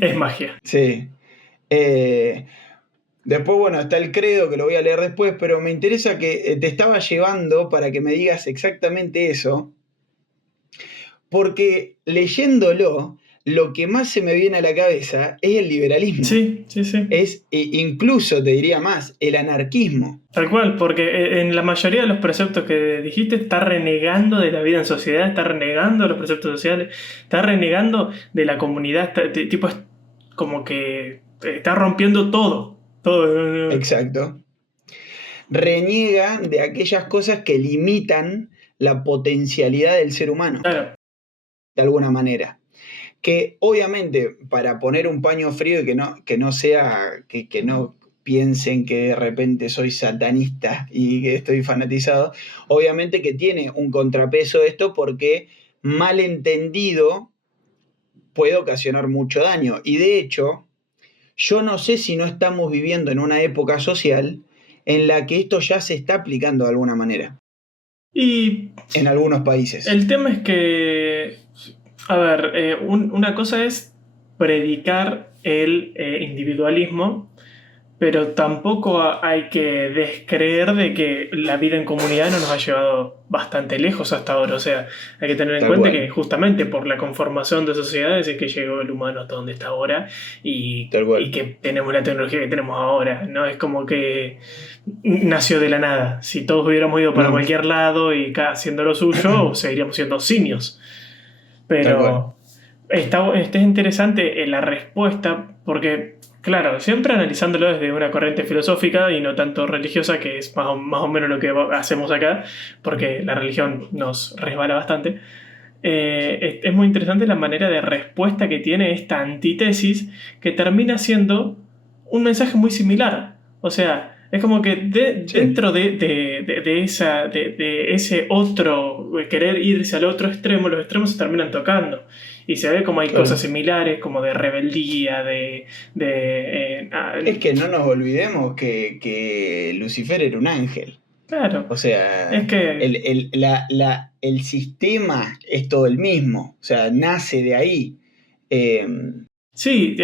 es magia. Sí. Después, bueno, está el credo, que lo voy a leer después, pero me interesa que te estaba llevando para que me digas exactamente eso, porque leyéndolo, lo que más se me viene a la cabeza es el liberalismo. Sí, sí, sí. Es, incluso te diría más, el anarquismo. Tal cual, porque en la mayoría de los preceptos que dijiste está renegando de la vida en sociedad, está renegando de los preceptos sociales, está renegando de la comunidad, tipo es como que está rompiendo todo. Todo. Exacto. Reniega de aquellas cosas que limitan la potencialidad del ser humano, Claro. de alguna manera. Que obviamente, para poner un paño frío y que no sea, que no piensen que de repente soy satanista y que estoy fanatizado, obviamente que tiene un contrapeso esto, porque malentendido puede ocasionar mucho daño. Y de hecho, yo no sé si no estamos viviendo en una época social en la que esto ya se está aplicando de alguna manera. Y En algunos países. el tema es que, a ver, una cosa es predicar el individualismo, pero tampoco hay que descreer de que la vida en comunidad no nos ha llevado bastante lejos hasta ahora. O sea, hay que tener en Tal cuenta cual. que justamente por la conformación de sociedades es que llegó el humano hasta donde está ahora Tal cual. y que tenemos la tecnología que tenemos ahora. No es como que nació de la nada. Si todos hubiéramos ido para No. cualquier lado y cada haciendo lo suyo, seguiríamos siendo simios. Tal Pero es interesante la respuesta porque, claro, siempre analizándolo desde una corriente filosófica y no tanto religiosa, que es más o menos lo que hacemos acá, porque la religión nos resbala bastante. Es muy interesante la manera de respuesta que tiene esta antítesis, que termina siendo un mensaje muy similar. O sea, es como que Sí. dentro de ese otro, querer irse al otro extremo, los extremos se terminan tocando. Y se ve como hay Claro. cosas similares, como de rebeldía, Es que no nos olvidemos que Lucifer era un ángel. Claro, O sea, es que... el sistema es todo el mismo. O sea, nace de ahí. Sí,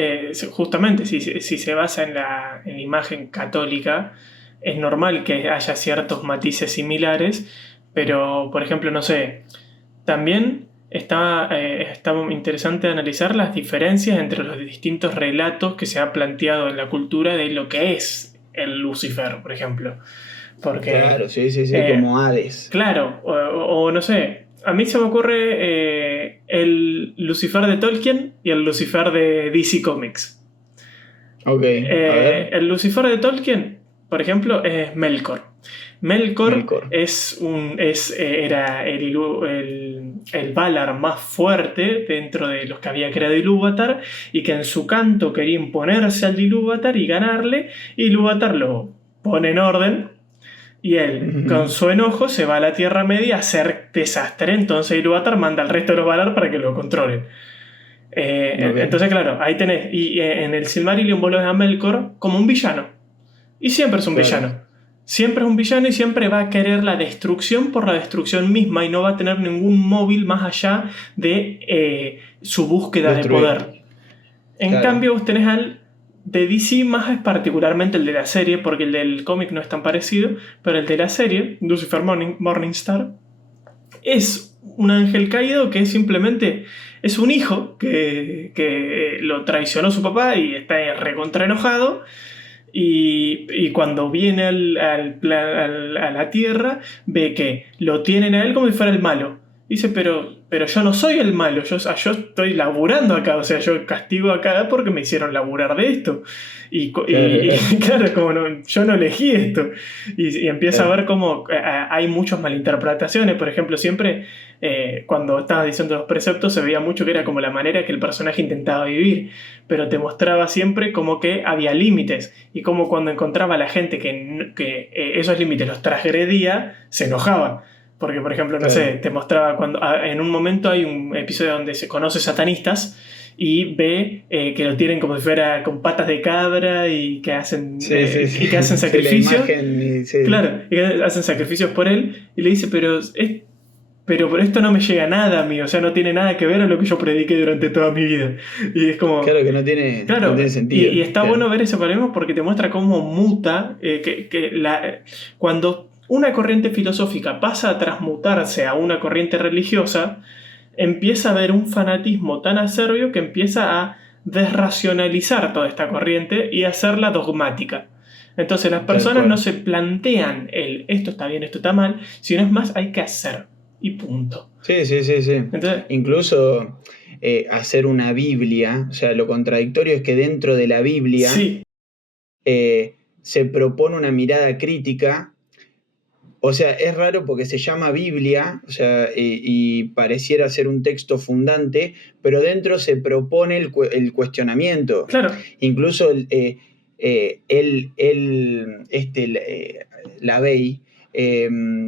justamente, si se basa en la imagen católica, es normal que haya ciertos matices similares, pero, por ejemplo, no sé, también está interesante analizar las diferencias entre los distintos relatos que se ha planteado en la cultura de lo que es el Lucifer, por ejemplo. Porque, Claro, sí, como Hades. claro, o no sé, a mí se me ocurre el Lucifer de Tolkien y el Lucifer de DC Comics. Ok, a ver. El Lucifer de Tolkien, por ejemplo, es Melkor. Melkor. Era el Valar más fuerte dentro de los que había creado Ilúvatar y que en su canto quería imponerse al Ilúvatar y ganarle. Y Ilúvatar lo pone en orden Y él, con su enojo, se va a la Tierra Media a hacer desastre. Entonces Ilúvatar manda al resto de los Valar para que lo controlen. Ok. Entonces, claro, ahí tenés. Y en el Silmarillion vos lo ves a Melkor como un villano. Y siempre es un Claro. villano. Siempre es un villano y siempre va a querer la destrucción por la destrucción misma y no va a tener ningún móvil más allá de su búsqueda Destruir. de poder. En Claro. cambio, vos tenés al de DC más es particularmente el de la serie, porque el del cómic no es tan parecido, pero el de la serie, Lucifer Morningstar, es un ángel caído que simplemente es un hijo que lo traicionó su papá y está recontra enojado. Y cuando viene a la Tierra, ve que lo tienen a él como si fuera el malo. Dice, pero yo no soy el malo, yo estoy laburando acá, o sea, yo castigo acá porque me hicieron laburar de esto. Y claro, como yo no elegí esto. Y empieza a ver cómo hay muchas malinterpretaciones. Por ejemplo, siempre cuando estabas diciendo los preceptos se veía mucho que era como la manera que el personaje intentaba vivir, pero te mostraba siempre como que había límites y como cuando encontraba a la gente que esos límites los transgredía, se enojaba. Porque, por ejemplo, no sé, te mostraba cuando en un momento hay un episodio donde se conoce satanistas y ve que lo tienen como si fuera con patas de cabra y que hacen, y que hacen sacrificios. Claro, y que hacen sacrificios por él y le dice, pero por esto no me llega a nada a mí, o sea, no tiene nada que ver a lo que yo prediqué durante toda mi vida. Y es como... Claro que no tiene sentido. Y está bueno ver ese paralelo porque te muestra cómo muta, cuando una corriente filosófica pasa a transmutarse a una corriente religiosa, empieza a haber un fanatismo tan acerbio que empieza a desracionalizar toda esta corriente y hacerla dogmática. Entonces las personas no se plantean esto está bien, esto está mal, sino es más, hay que hacer. Y punto. Sí. Entonces, incluso hacer una Biblia, o sea, lo contradictorio es que dentro de la Biblia se propone una mirada crítica. O sea, es raro porque se llama Biblia, o sea, y pareciera ser un texto fundante, pero dentro se propone el cuestionamiento. Claro. Incluso LaVey,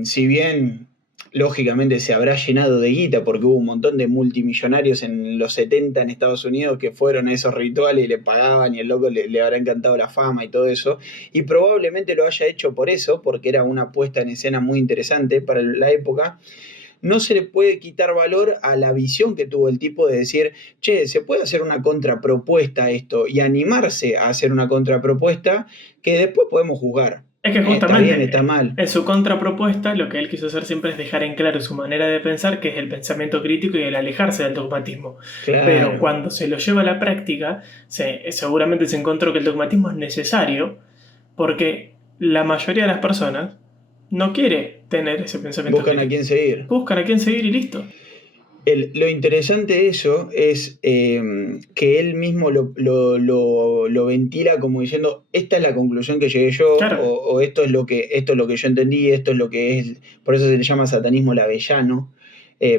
si bien lógicamente se habrá llenado de guita porque hubo un montón de multimillonarios en los 70 en Estados Unidos que fueron a esos rituales y le pagaban y el loco le habrá encantado la fama y todo eso, y probablemente lo haya hecho por eso, porque era una puesta en escena muy interesante para la época. No se le puede quitar valor a la visión que tuvo el tipo de decir, che, se puede hacer una contrapropuesta a esto y animarse a hacer una contrapropuesta que después podemos juzgar. Es que justamente está bien, está mal. En su contrapropuesta lo que él quiso hacer siempre es dejar en claro su manera de pensar, que es el pensamiento crítico y el alejarse del dogmatismo. Claro. Pero cuando se lo lleva a la práctica, seguramente se encontró que el dogmatismo es necesario porque la mayoría de las personas no quiere tener ese pensamiento Buscan crítico. a quién seguir. Buscan a quién seguir y listo. Lo interesante de eso es que él mismo lo ventila como diciendo, esta es la conclusión que llegué yo, Claro. o esto es lo que yo entendí, esto es lo que es, por eso se le llama satanismo lavellano,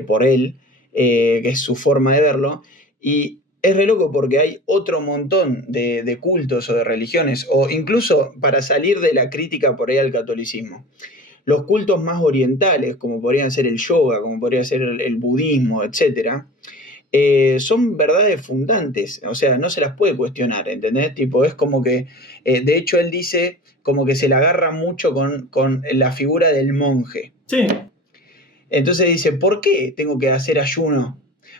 por él, que es su forma de verlo, y es re loco porque hay otro montón de cultos o de religiones, o incluso para salir de la crítica por ahí al catolicismo. Los cultos más orientales, como podrían ser el yoga, como podría ser el budismo, etc., son verdades fundantes, o sea, no se las puede cuestionar, ¿entendés? Tipo, es como que, de hecho, él dice como que se la agarra mucho con la figura del monje. Sí. Entonces dice, ¿por qué tengo que hacer ayuno?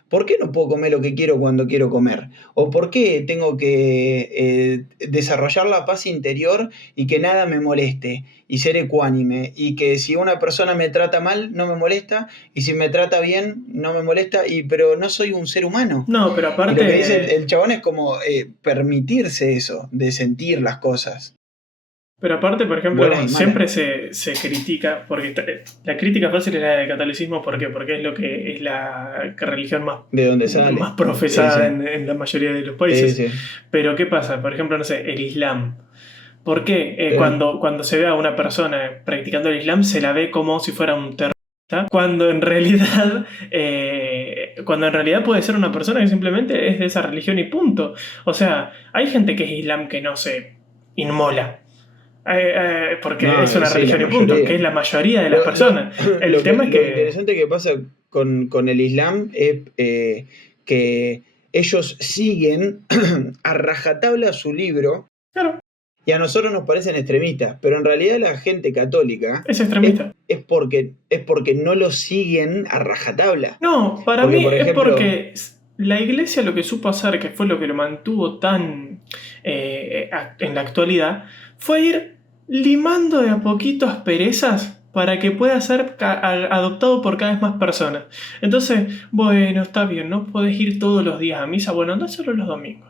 ¿Por qué no puedo comer lo que quiero cuando quiero comer? ¿O por qué tengo que desarrollar la paz interior y que nada me moleste y ser ecuánime? Y que si una persona me trata mal, no me molesta, y si me trata bien, no me molesta, pero no soy un ser humano. No, pero aparte... Y lo que dice el chabón es como permitirse eso, de sentir las cosas. Pero aparte, por ejemplo, siempre se critica, porque la crítica fácil es la del catolicismo, ¿por qué? Porque es lo que es la religión más, ¿de dónde sale? Más profesada en la mayoría de los países. Sí. Pero ¿qué pasa? Por ejemplo, no sé, el Islam. ¿Por qué cuando se ve a una persona practicando el Islam se la ve como si fuera un terrorista? Cuando en realidad puede ser una persona que simplemente es de esa religión y punto. O sea, hay gente que es Islam que no se inmola. Porque No, es una sí, la religión y punto, que mayoría. es la mayoría de las personas. El tema es Lo que, interesante que pasa con el Islam es que ellos siguen a rajatabla su libro claro, y a nosotros nos parecen extremistas, pero en realidad la gente católica es extremista. es porque no lo siguen a rajatabla. No, para Porque, mí por es ejemplo, porque la iglesia lo que supo hacer, que fue lo que lo mantuvo tan en la actualidad, fue ir limando de a poquito asperezas para que pueda ser adoptado por cada vez más personas. Entonces, bueno, está bien, no podés ir todos los días a misa, bueno, andá solo los domingos.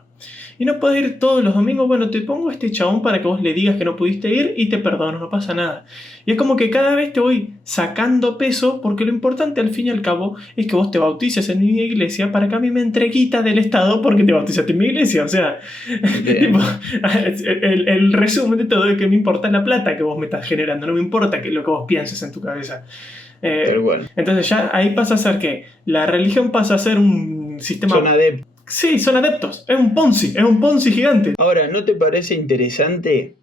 Y no podés ir todos los domingos, bueno, te pongo este chabón para que vos le digas que no pudiste ir y te perdono, no pasa nada. Y es como que cada vez te voy sacando peso, porque lo importante al fin y al cabo es que vos te bautices en mi iglesia para que a mí me entreguita del Estado porque te bautizaste en mi iglesia. O sea, tipo, bien, el resumen de todo es que me importa la plata que vos me estás generando, no me importa lo que vos pienses en tu cabeza. tal Eh, cual. entonces ya ahí pasa a ser que la religión pasa a ser un Son sistema. adeptos. Sí, son adeptos. Es un Ponzi gigante. Ahora, ¿no te parece interesante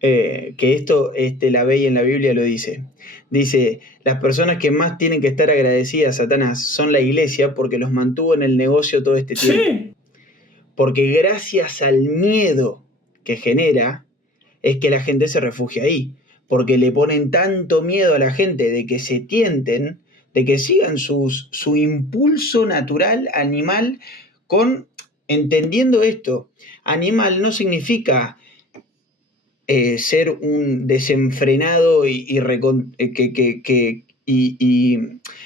que esto la ve y en la Biblia lo dice? Dice, las personas que más tienen que estar agradecidas a Satanás son la iglesia porque los mantuvo en el negocio todo este tiempo. Sí, Porque gracias al miedo que genera, es que la gente se refugia ahí. Porque le ponen tanto miedo a la gente de que se tienten, de que sigan su impulso natural animal con, entendiendo esto, animal no significa ser un desenfrenado y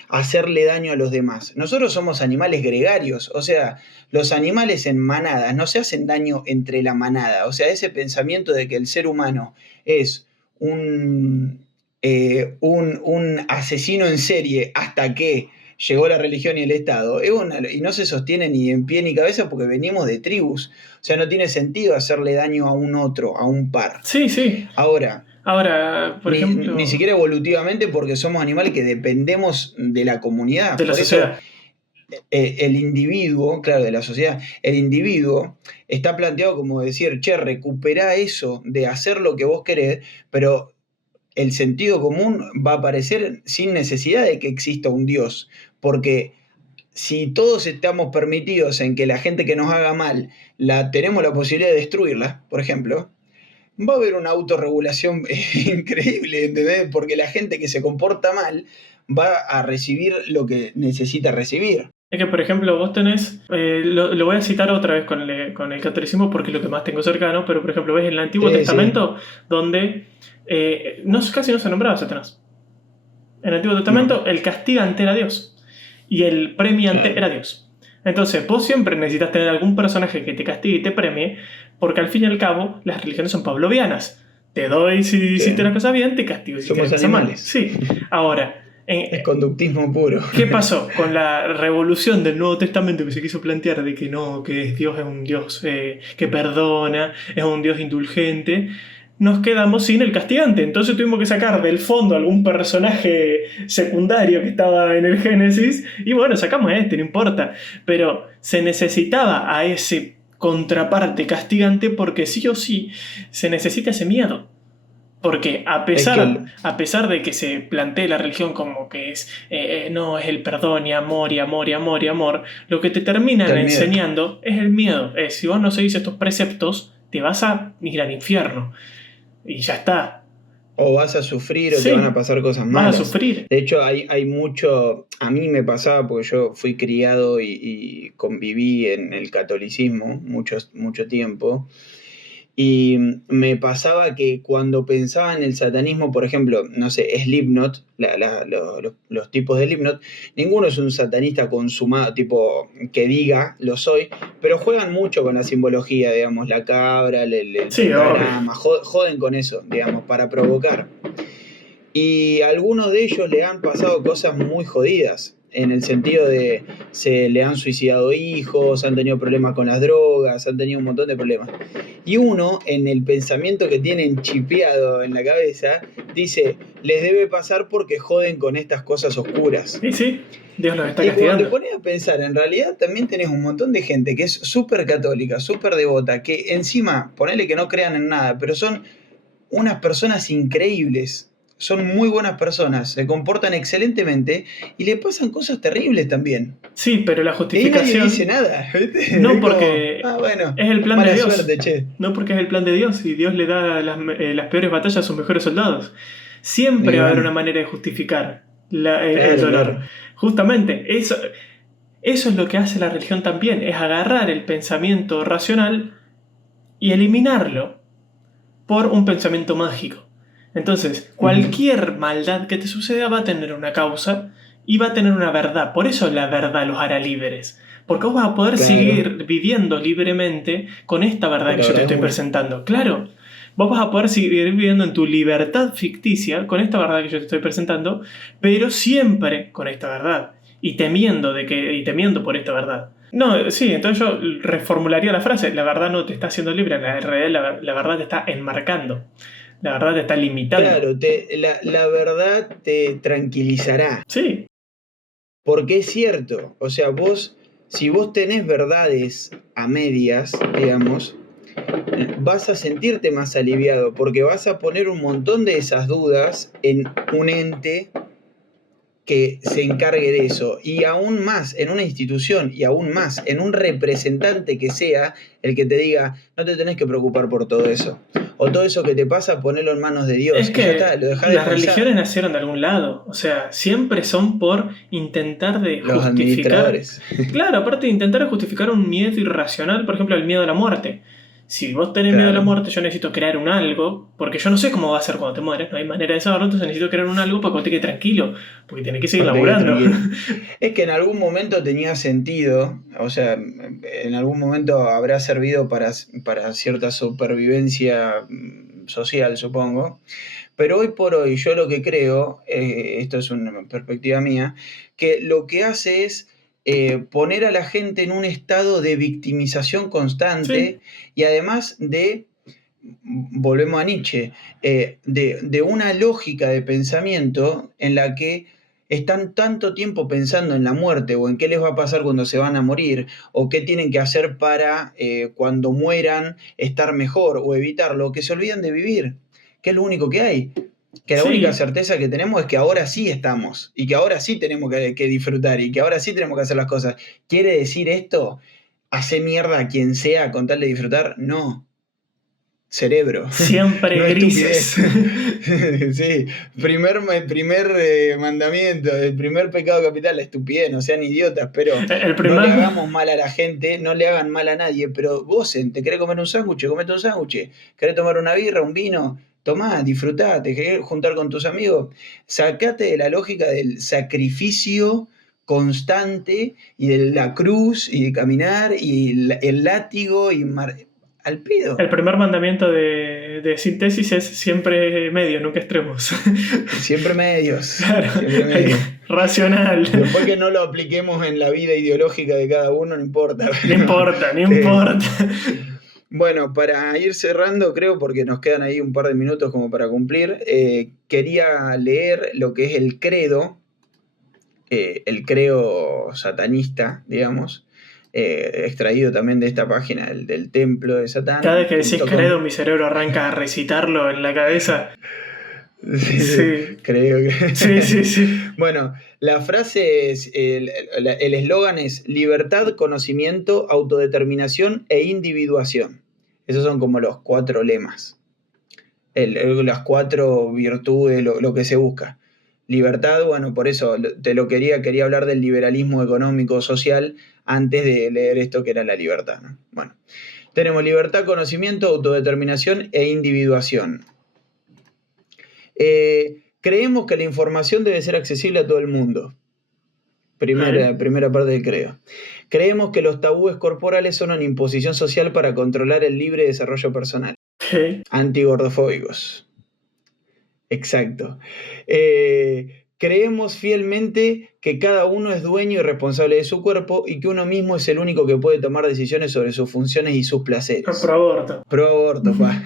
hacerle daño a los demás. Nosotros somos animales gregarios, o sea, los animales en manadas no se hacen daño entre la manada, o sea, ese pensamiento de que el ser humano es un asesino en serie hasta que llegó la religión y el Estado, y no se sostiene ni en pie ni cabeza porque venimos de tribus. O sea, no tiene sentido hacerle daño a un otro, a un par. sí, sí. Ahora, Ahora, por ni ejemplo, siquiera evolutivamente porque somos animales que dependemos de la de comunidad. la Por eso sociedad. el individuo, claro, de la sociedad, el individuo está planteado como decir, che, recupera eso de hacer lo que vos querés, pero el sentido común va a aparecer sin necesidad de que exista un Dios, porque si todos estamos permitidos en que la gente que nos haga mal, tenemos la posibilidad de destruirla, por ejemplo, va a haber una autorregulación increíble, ¿entendés? Porque la gente que se comporta mal va a recibir lo que necesita recibir. Es que, por ejemplo, vos tenés, lo voy a citar otra vez con el catolicismo porque es lo que más tengo cercano, pero por ejemplo, ves en el Antiguo Sí, sí, Testamento donde casi no se nombraba a Satanás. En el Antiguo no, Testamento el castigante era Dios y el premiante claro, era Dios. Entonces, vos siempre necesitas tener algún personaje que te castigue y te premie, porque al fin y al cabo las religiones son pavlovianas. Te doy si hiciste las sí. cosas bien, te castigo si hiciste las Somos cosas mal. animales. Sí. Ahora, Es conductismo puro. ¿qué pasó con la revolución del Nuevo Testamento que se quiso plantear de que no, que Dios es un Dios que perdona, es un Dios indulgente? Nos quedamos sin el castigante. Entonces tuvimos que sacar del fondo algún personaje secundario que estaba en el Génesis y bueno, sacamos a este, no importa. Pero se necesitaba a ese contraparte castigante porque sí o sí se necesita ese miedo. Porque Es que a pesar de que se plantee la religión como que es, no, es el perdón y amor y amor y amor y amor, lo que te terminan el miedo. enseñando es el miedo. Si vos no seguís estos preceptos, te vas a ir al infierno. Y ya está. O vas a sufrir o te van a Sí, pasar cosas vas a malas. sufrir. De hecho, hay mucho, a mí me pasaba porque yo fui criado y conviví en el catolicismo mucho tiempo. Y me pasaba que cuando pensaba en el satanismo, por ejemplo, no sé, Slipknot, los tipos de Slipknot, ninguno es un satanista consumado, tipo que diga lo soy, pero juegan mucho con la simbología, digamos, la cabra, el Sí, obvio. pentagrama, joden con eso, digamos, para provocar. Y a algunos de ellos le han pasado cosas muy jodidas, en el sentido de se le han suicidado hijos, han tenido problemas con las drogas, han tenido un montón de problemas. Y uno, en el pensamiento que tienen chipeado en la cabeza, dice, les debe pasar porque joden con estas cosas oscuras. Y sí, Dios los está Y cuando te castigando. pones a pensar, en realidad también tenés un montón de gente que es súper católica, súper devota, que encima, ponele que no crean en nada, pero son unas personas increíbles. Son muy buenas personas, se comportan excelentemente y le pasan cosas terribles también. Sí, pero la Y ahí nadie justificación dice nada, ¿viste? no Es como, porque bueno, es el plan de mala Dios. suerte, che. No porque es el plan de Dios y Dios le da las peores batallas a sus mejores soldados. Siempre Y va a haber bueno, una manera de justificar el claro, dolor. claro. Justamente, eso es lo que hace la religión también, es agarrar el pensamiento racional y eliminarlo por un pensamiento mágico. Entonces, Ujú. cualquier maldad que te suceda va a tener una causa y va a tener una verdad. Por eso la verdad los hará libres. Porque vos vas a poder Claro, seguir viviendo libremente con esta verdad por que la yo te verdad es estoy una. presentando. Claro, vos vas a poder seguir viviendo en tu libertad ficticia con esta verdad que yo te estoy presentando, pero siempre con esta verdad. Y temiendo por esta verdad. No, sí, entonces yo reformularía la frase. La verdad no te está haciendo libre, en realidad la verdad te está enmarcando. La verdad te está limitando. Claro, la verdad te tranquilizará, Sí, porque es cierto, o sea, si vos tenés verdades a medias, digamos, vas a sentirte más aliviado, porque vas a poner un montón de esas dudas en un ente que se encargue de eso, y aún más en una institución, y aún más en un representante que sea el que te diga, no te tenés que preocupar por todo eso, o todo eso que te pasa, ponelo en manos de es Dios, y ya está, que lo dejás de las religiones pensar. nacieron de algún lado. O sea, siempre son por intentar de Los justificar. administradores. Claro, aparte de intentar justificar un miedo irracional, por ejemplo, el miedo a la muerte. Si vos tenés miedo a la Claro. muerte, yo necesito crear un algo, porque yo no sé cómo va a ser cuando te mueres, no hay manera de saberlo, entonces necesito crear un algo para que vos te quedes tranquilo, porque tenés que seguir Para que te quedes laburando. tranquilo. Es que en algún momento tenía sentido, o sea, en algún momento habrá servido para cierta supervivencia social, supongo. Pero hoy por hoy yo lo que creo, esto es una perspectiva mía, que lo que hace es poner a la gente en un estado de victimización Sí, constante y además volvemos a Nietzsche, de una lógica de pensamiento en la que están tanto tiempo pensando en la muerte o en qué les va a pasar cuando se van a morir o qué tienen que hacer para cuando mueran estar mejor o evitarlo, que se olvidan de vivir, que es lo único que hay. Que la única sí, certeza que tenemos es que ahora sí estamos y que ahora sí tenemos que disfrutar y que ahora sí tenemos que hacer las cosas. ¿Quiere decir esto? ¿Hace mierda a quien sea con tal de disfrutar? No, cerebro, siempre no estupidez. grises. Sí, primer mandamiento, el primer pecado capital, la estupidez, no sean idiotas, pero El no le primer, hagamos mal a la gente, no le hagan mal a nadie, pero gocen, te querés comer un sándwich, comete un sándwich, querés tomar una birra, un vino, tomá, disfrutá, te querés juntar con tus amigos, sacate de la lógica del sacrificio constante y de la cruz y de caminar y el látigo y al pedo. el primer mandamiento de síntesis es siempre medio, nunca extremos. Siempre medios, Claro, siempre medios. racional. Después que no lo apliquemos en la vida ideológica de cada uno, no importa. No importa, no Eh, importa. bueno, para ir cerrando, creo, porque nos quedan ahí un par de minutos como para cumplir, quería leer lo que es el credo satanista, digamos, extraído también de esta página, del templo de Cada vez que decís Satán.com. credo, mi cerebro arranca a recitarlo en la cabeza. Sí, sí, Sí, creo. sí, sí, sí. Bueno, la frase es, el eslogan es libertad, conocimiento, autodeterminación e individuación. Esos son como los 4 lemas, las 4 virtudes, lo que se busca. Libertad, bueno, por eso quería hablar del liberalismo económico social antes de leer esto que era la libertad, ¿no? Bueno, tenemos libertad, conocimiento, autodeterminación e individuación. Creemos que la información debe ser accesible a todo el mundo. Ok, Primera parte del credo. Creemos que los tabúes corporales son una imposición social para controlar el libre desarrollo personal. ok. Antigordofóbicos. Exacto. Creemos fielmente que cada uno es dueño y responsable de su cuerpo y que uno mismo es el único que puede tomar decisiones sobre sus funciones y sus Pro placeres. aborto. Pro aborto, pa.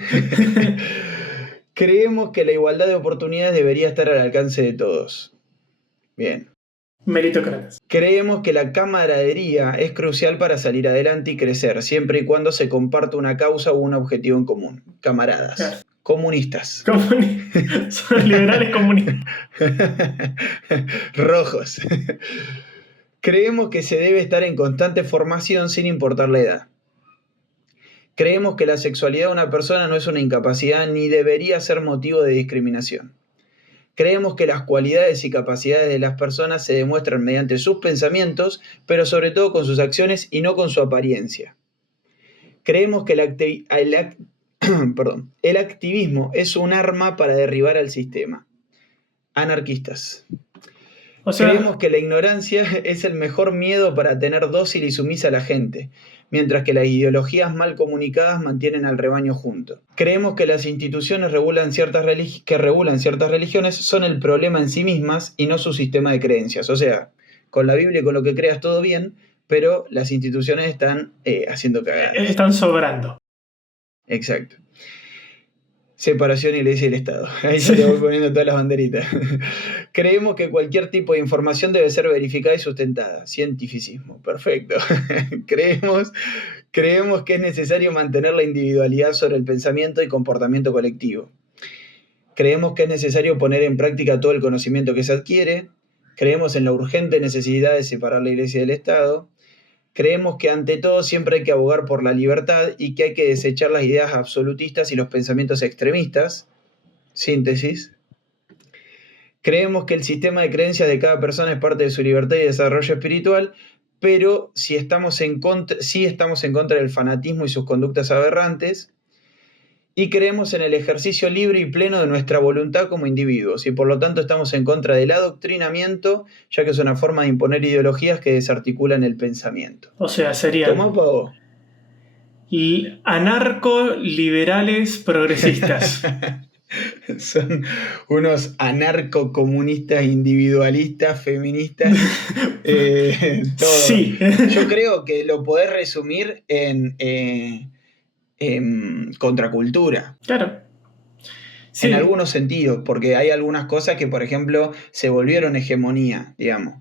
Creemos que la igualdad de oportunidades debería estar al alcance de todos. Bien. Meritócratas. Creemos que la camaradería es crucial para salir adelante y crecer, siempre y cuando se comparta una causa o un objetivo en común. Claro. Camaradas. Comunistas. Son liberales comunistas. Rojos. Creemos que se debe estar en constante formación sin importar la edad. Creemos que la sexualidad de una persona no es una incapacidad ni debería ser motivo de discriminación. Creemos que las cualidades y capacidades de las personas se demuestran mediante sus pensamientos, pero sobre todo con sus acciones y no con su apariencia. Creemos que el activismo es un arma para derribar al sistema. Anarquistas. O sea, creemos que la ignorancia es el mejor miedo para tener dócil y sumisa a la gente, mientras que las ideologías mal comunicadas mantienen al rebaño junto. Creemos que las instituciones que regulan ciertas religiones son el problema en sí mismas y no su sistema de creencias. O sea, con la Biblia y con lo que creas todo bien, pero las instituciones están haciendo cagadas. Están sobrando. Exacto. Separación Iglesia y el Estado. Ahí se le voy poniendo todas las banderitas. Creemos que cualquier tipo de información debe ser verificada y sustentada. Cientificismo. Perfecto. Creemos que es necesario mantener la individualidad sobre el pensamiento y comportamiento colectivo. Creemos que es necesario poner en práctica todo el conocimiento que se adquiere. Creemos en la urgente necesidad de separar la Iglesia del Estado. Creemos que ante todo siempre hay que abogar por la libertad y que hay que desechar las ideas absolutistas y los pensamientos extremistas. Síntesis. Creemos que el sistema de creencias de cada persona es parte de su libertad y desarrollo espiritual, pero sí estamos en contra del fanatismo y sus conductas aberrantes. Y creemos en el ejercicio libre y pleno de nuestra voluntad como individuos, y por lo tanto estamos en contra del adoctrinamiento, ya que es una forma de imponer ideologías que desarticulan el pensamiento. O sea, serían ¿Tomá, Pavo? anarco-liberales progresistas. Son unos anarcocomunistas, individualistas, feministas, todo. Sí. Yo creo que lo podés resumir en contracultura. Claro. Sí. En algunos sentidos, porque hay algunas cosas que, por ejemplo, se volvieron hegemonía, digamos.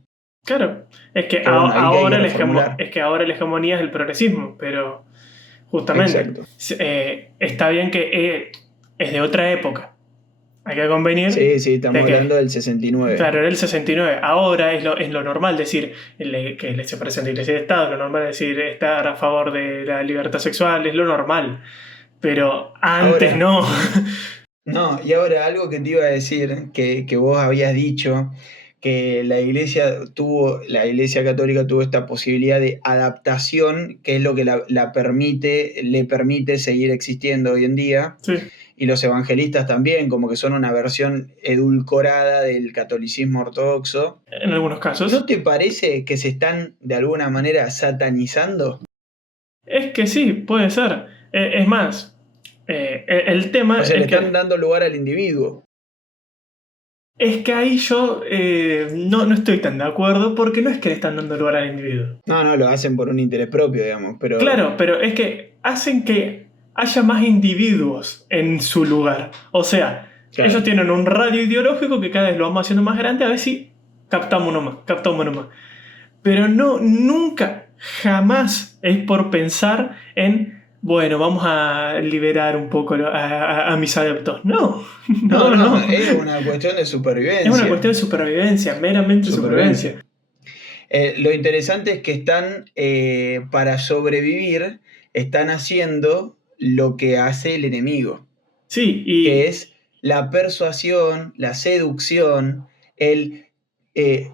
Claro. Es que, Pero bueno, ahora la la hegemonía es el progresismo, pero justamente está bien que es de otra época. Hay que convenir. Sí, estamos hablando del 69. Claro, era el 69. Ahora es lo normal decir que la separación de Iglesia y Estado, lo normal decir estar a favor de la libertad sexual, es lo normal. Pero antes ahora, no. No, y ahora algo que te iba a decir, que vos habías dicho, que la Iglesia Católica tuvo esta posibilidad de adaptación, que es lo que le permite seguir existiendo hoy en día. Sí. Y los evangelistas también, como que son una versión edulcorada del catolicismo ortodoxo. En algunos casos. ¿No te parece que se están de alguna manera satanizando? Es que sí, puede ser. Es más, el tema... O sea, le están dando lugar al individuo. Es que ahí yo no estoy tan de acuerdo, porque no es que le están dando lugar al individuo. No, lo hacen por un interés propio, digamos. Pero... Claro, pero es que hacen que haya más individuos en su lugar. O sea, claro, ellos tienen un radio ideológico que cada vez lo vamos haciendo más grande, a ver si captamos uno más. Pero nunca, jamás es por pensar en, bueno, vamos a liberar un poco a mis adeptos. No. Es una cuestión de supervivencia. Es una cuestión de supervivencia, meramente supervivencia. Lo interesante es que están, para sobrevivir, están haciendo lo que hace el enemigo. Sí, que es la persuasión, la seducción,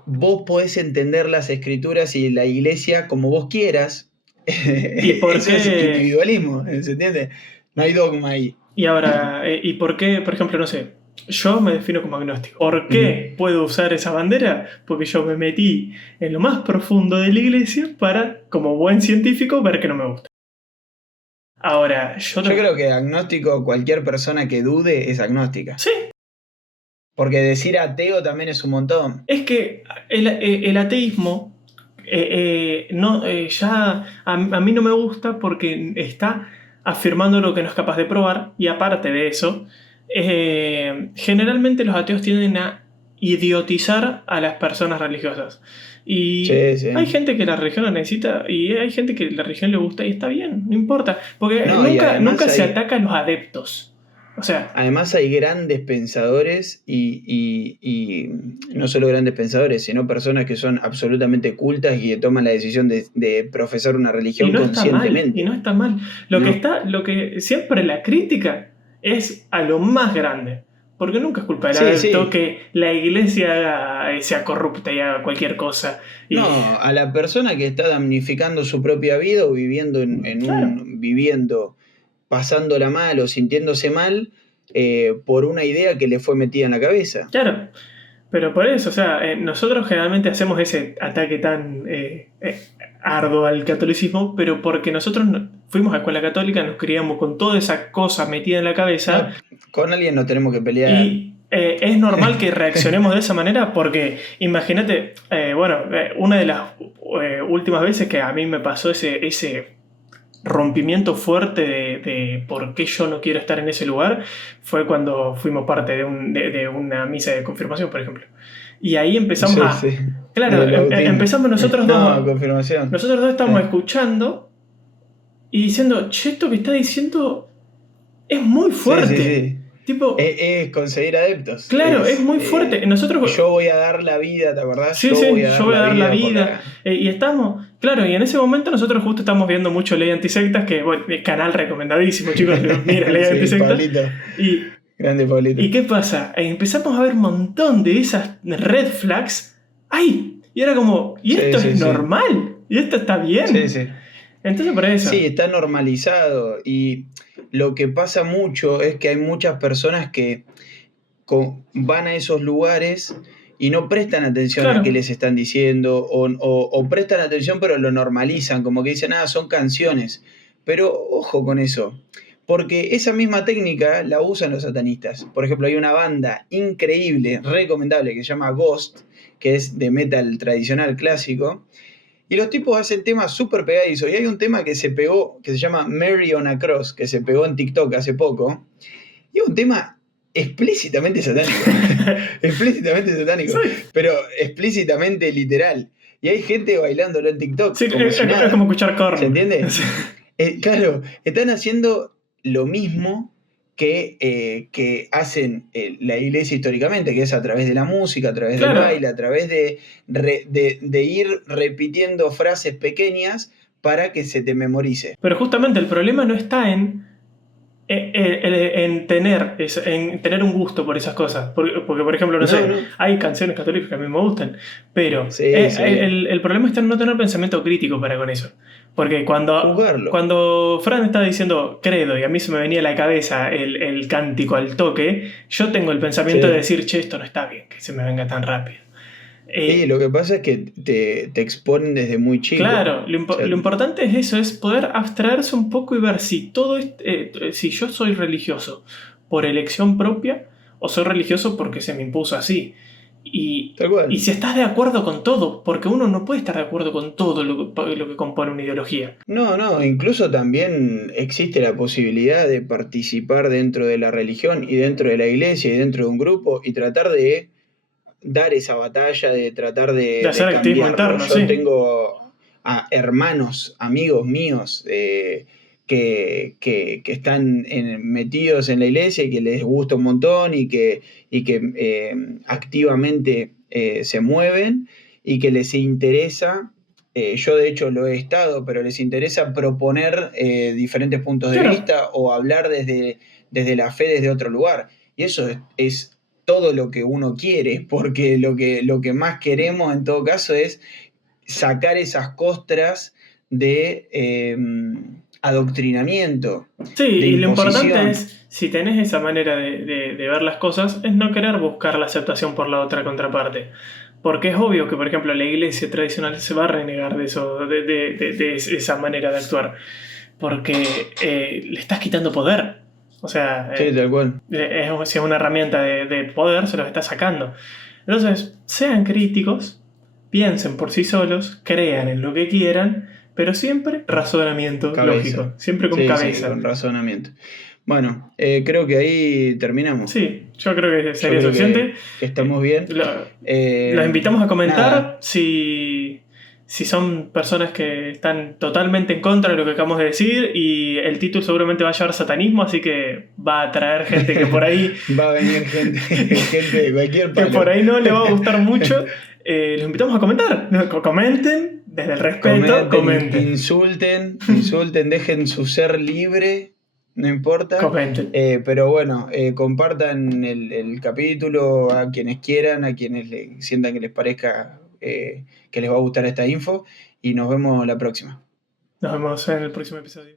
vos podés entender las escrituras y la iglesia como vos quieras. ¿Y por Eso qué? es individualismo, ¿se entiende? No hay dogma ahí. Y ahora, ¿y por qué, por ejemplo, no sé, yo me defino como agnóstico? ¿Por qué puedo usar esa bandera? Porque yo me metí en lo más profundo de la iglesia para, como buen científico, ver que no me gusta. Ahora, yo creo que agnóstico, cualquier persona que dude es agnóstica. Sí. Porque decir ateo también es un montón. Es que el ateísmo ya a mí no me gusta, porque está afirmando lo que no es capaz de probar, y aparte de eso, generalmente los ateos tienden a idiotizar a las personas religiosas. Y sí. Hay gente que la religión la necesita, y hay gente que la religión le gusta, y está bien, no importa. Porque nunca se ataca a los adeptos. O sea, Además hay grandes pensadores y no solo grandes pensadores, sino personas que son absolutamente cultas y que toman la decisión de profesar una y religión no está mal, y no conscientemente. está mal. No, Lo que siempre la crítica es a lo más grande. Porque nunca es culpa del sí, adepto sí. que la iglesia sea corrupta y haga cualquier cosa. Y No, a la persona que está damnificando su propia vida o viviendo claro, viviendo, pasándola mal o sintiéndose mal por una idea que le fue metida en la cabeza. claro. Pero por eso, o sea, nosotros generalmente hacemos ese ataque tan arduo al catolicismo, pero porque nosotros fuimos a escuela católica, nos criamos con toda esa cosa metida en la cabeza No, con alguien nos tenemos que pelear. y es normal que reaccionemos de esa manera porque imagínate, una de las últimas veces que a mí me pasó ese rompimiento fuerte de por qué yo no quiero estar en ese lugar fue cuando fuimos parte de una misa de confirmación, por ejemplo. Y ahí empezamos Sí, a... sí. Claro, Del bautismo. empezamos nosotros No, dos. confirmación. Nosotros dos Sí, estamos escuchando y diciendo, che, esto que está diciendo es muy sí, sí, fuerte. sí. Tipo, Es conseguir adeptos. claro, es muy fuerte. Nosotros Yo voy a dar la vida, ¿te acordás? sí, Yo voy sí, a yo dar voy a la dar la vida por vida. la... Y estamos, claro, y en ese momento nosotros justo estamos viendo mucho Ley Antisectas, que, bueno, canal recomendadísimo, chicos, mira, Ley Sí, Antisectas. Pablito. Y, Grande Pablito. ¿Y qué pasa? Empezamos a ver un montón de esas red flags. ¡Ay! Y era como, ¿y Sí, esto sí, es sí. normal? ¿Y esto está Sí, bien? sí. Entonces, por eso. Sí, está normalizado. Y lo que pasa mucho es que hay muchas personas que van a esos lugares y no prestan atención a qué Claro, les están diciendo o prestan atención pero lo normalizan, como que dicen, ah, son canciones. Pero ojo con eso, porque esa misma técnica la usan los satanistas. Por ejemplo, hay una banda increíble, recomendable, que se llama Ghost, que es de metal tradicional clásico, y los tipos hacen temas súper pegadizos. Y hay un tema que se pegó, que se llama Mary on a Cross, que se pegó en TikTok hace poco, y es un tema explícitamente satánico. Explícitamente satánico. sí, Pero explícitamente literal. Y hay gente bailándolo en sí, TikTok como si es como nada. escuchar ¿Se Korn. entiende? Claro, están haciendo lo mismo que hacen la iglesia históricamente, que es a través de la música, a través del Claro, baile, a través de ir repitiendo frases pequeñas para que se te memorice. pero justamente el problema no está en tener un gusto por esas cosas. Porque, por ejemplo, no No, sé, no. hay canciones católicas que a mí me gustan, pero Sí, sí. el problema está en no tener pensamiento crítico para con eso. Porque Juzgarlo. cuando Fran estaba diciendo credo y a mí se me venía a la cabeza el cántico al toque, yo tengo el pensamiento de Sí. decir, che, esto no está bien, que se me venga tan rápido. Y lo que pasa es que te exponen desde muy chico. Claro, O sea, lo importante es eso, es poder abstraerse un poco y ver si si yo soy religioso por elección propia o soy religioso porque se me impuso así. tal Y cual. si estás de acuerdo con todo, porque uno no puede estar de acuerdo con todo lo que compone una ideología. No, no, incluso también existe la posibilidad de participar dentro de la religión y dentro de la iglesia y dentro de un grupo y tratar de dar esa batalla, de tratar De hacer de activismo cambiarlo. interno, Yo sí. tengo a hermanos, amigos míos que están metidos en la iglesia y que les gusta un montón y que activamente se mueven y que les interesa. Yo de hecho lo he estado, pero les interesa proponer diferentes puntos de Claro, vista o hablar desde la fe desde otro lugar. Y eso es todo lo que uno quiere, porque lo que más queremos en todo caso es sacar esas costras de adoctrinamiento, sí, de y lo importante imposición. es, si tenés esa manera de ver las cosas, es no querer buscar la aceptación por la otra contraparte. Porque es obvio que, por ejemplo, la iglesia tradicional se va a renegar de eso, de esa manera de actuar. Porque le estás quitando poder. O sea, Sí, tal cual. si es una herramienta de poder, se los está sacando. Entonces, sean críticos, piensen por sí solos, crean en lo que quieran, pero siempre razonamiento Cabeza. lógico, siempre con Sí, sí, cabeza. con razonamiento. Bueno, creo que ahí terminamos. Sí, yo creo que Yo sería creo suficiente. que estamos bien. Los invitamos a comentar Nada, si son personas que están totalmente en contra de lo que acabamos de decir, y el título seguramente va a llevar satanismo, así que va a atraer gente que por ahí Va a venir gente, gente de cualquier que palo. por ahí no le va a gustar mucho. Los invitamos a comentar. Comenten, desde el respeto, comenten. Insulten, dejen su ser libre, no importa. Comenten. Pero bueno, compartan el capítulo a quienes quieran, a quienes sientan que les parezca que les va a gustar esta info. Y nos vemos la próxima. Nos vemos en el próximo episodio.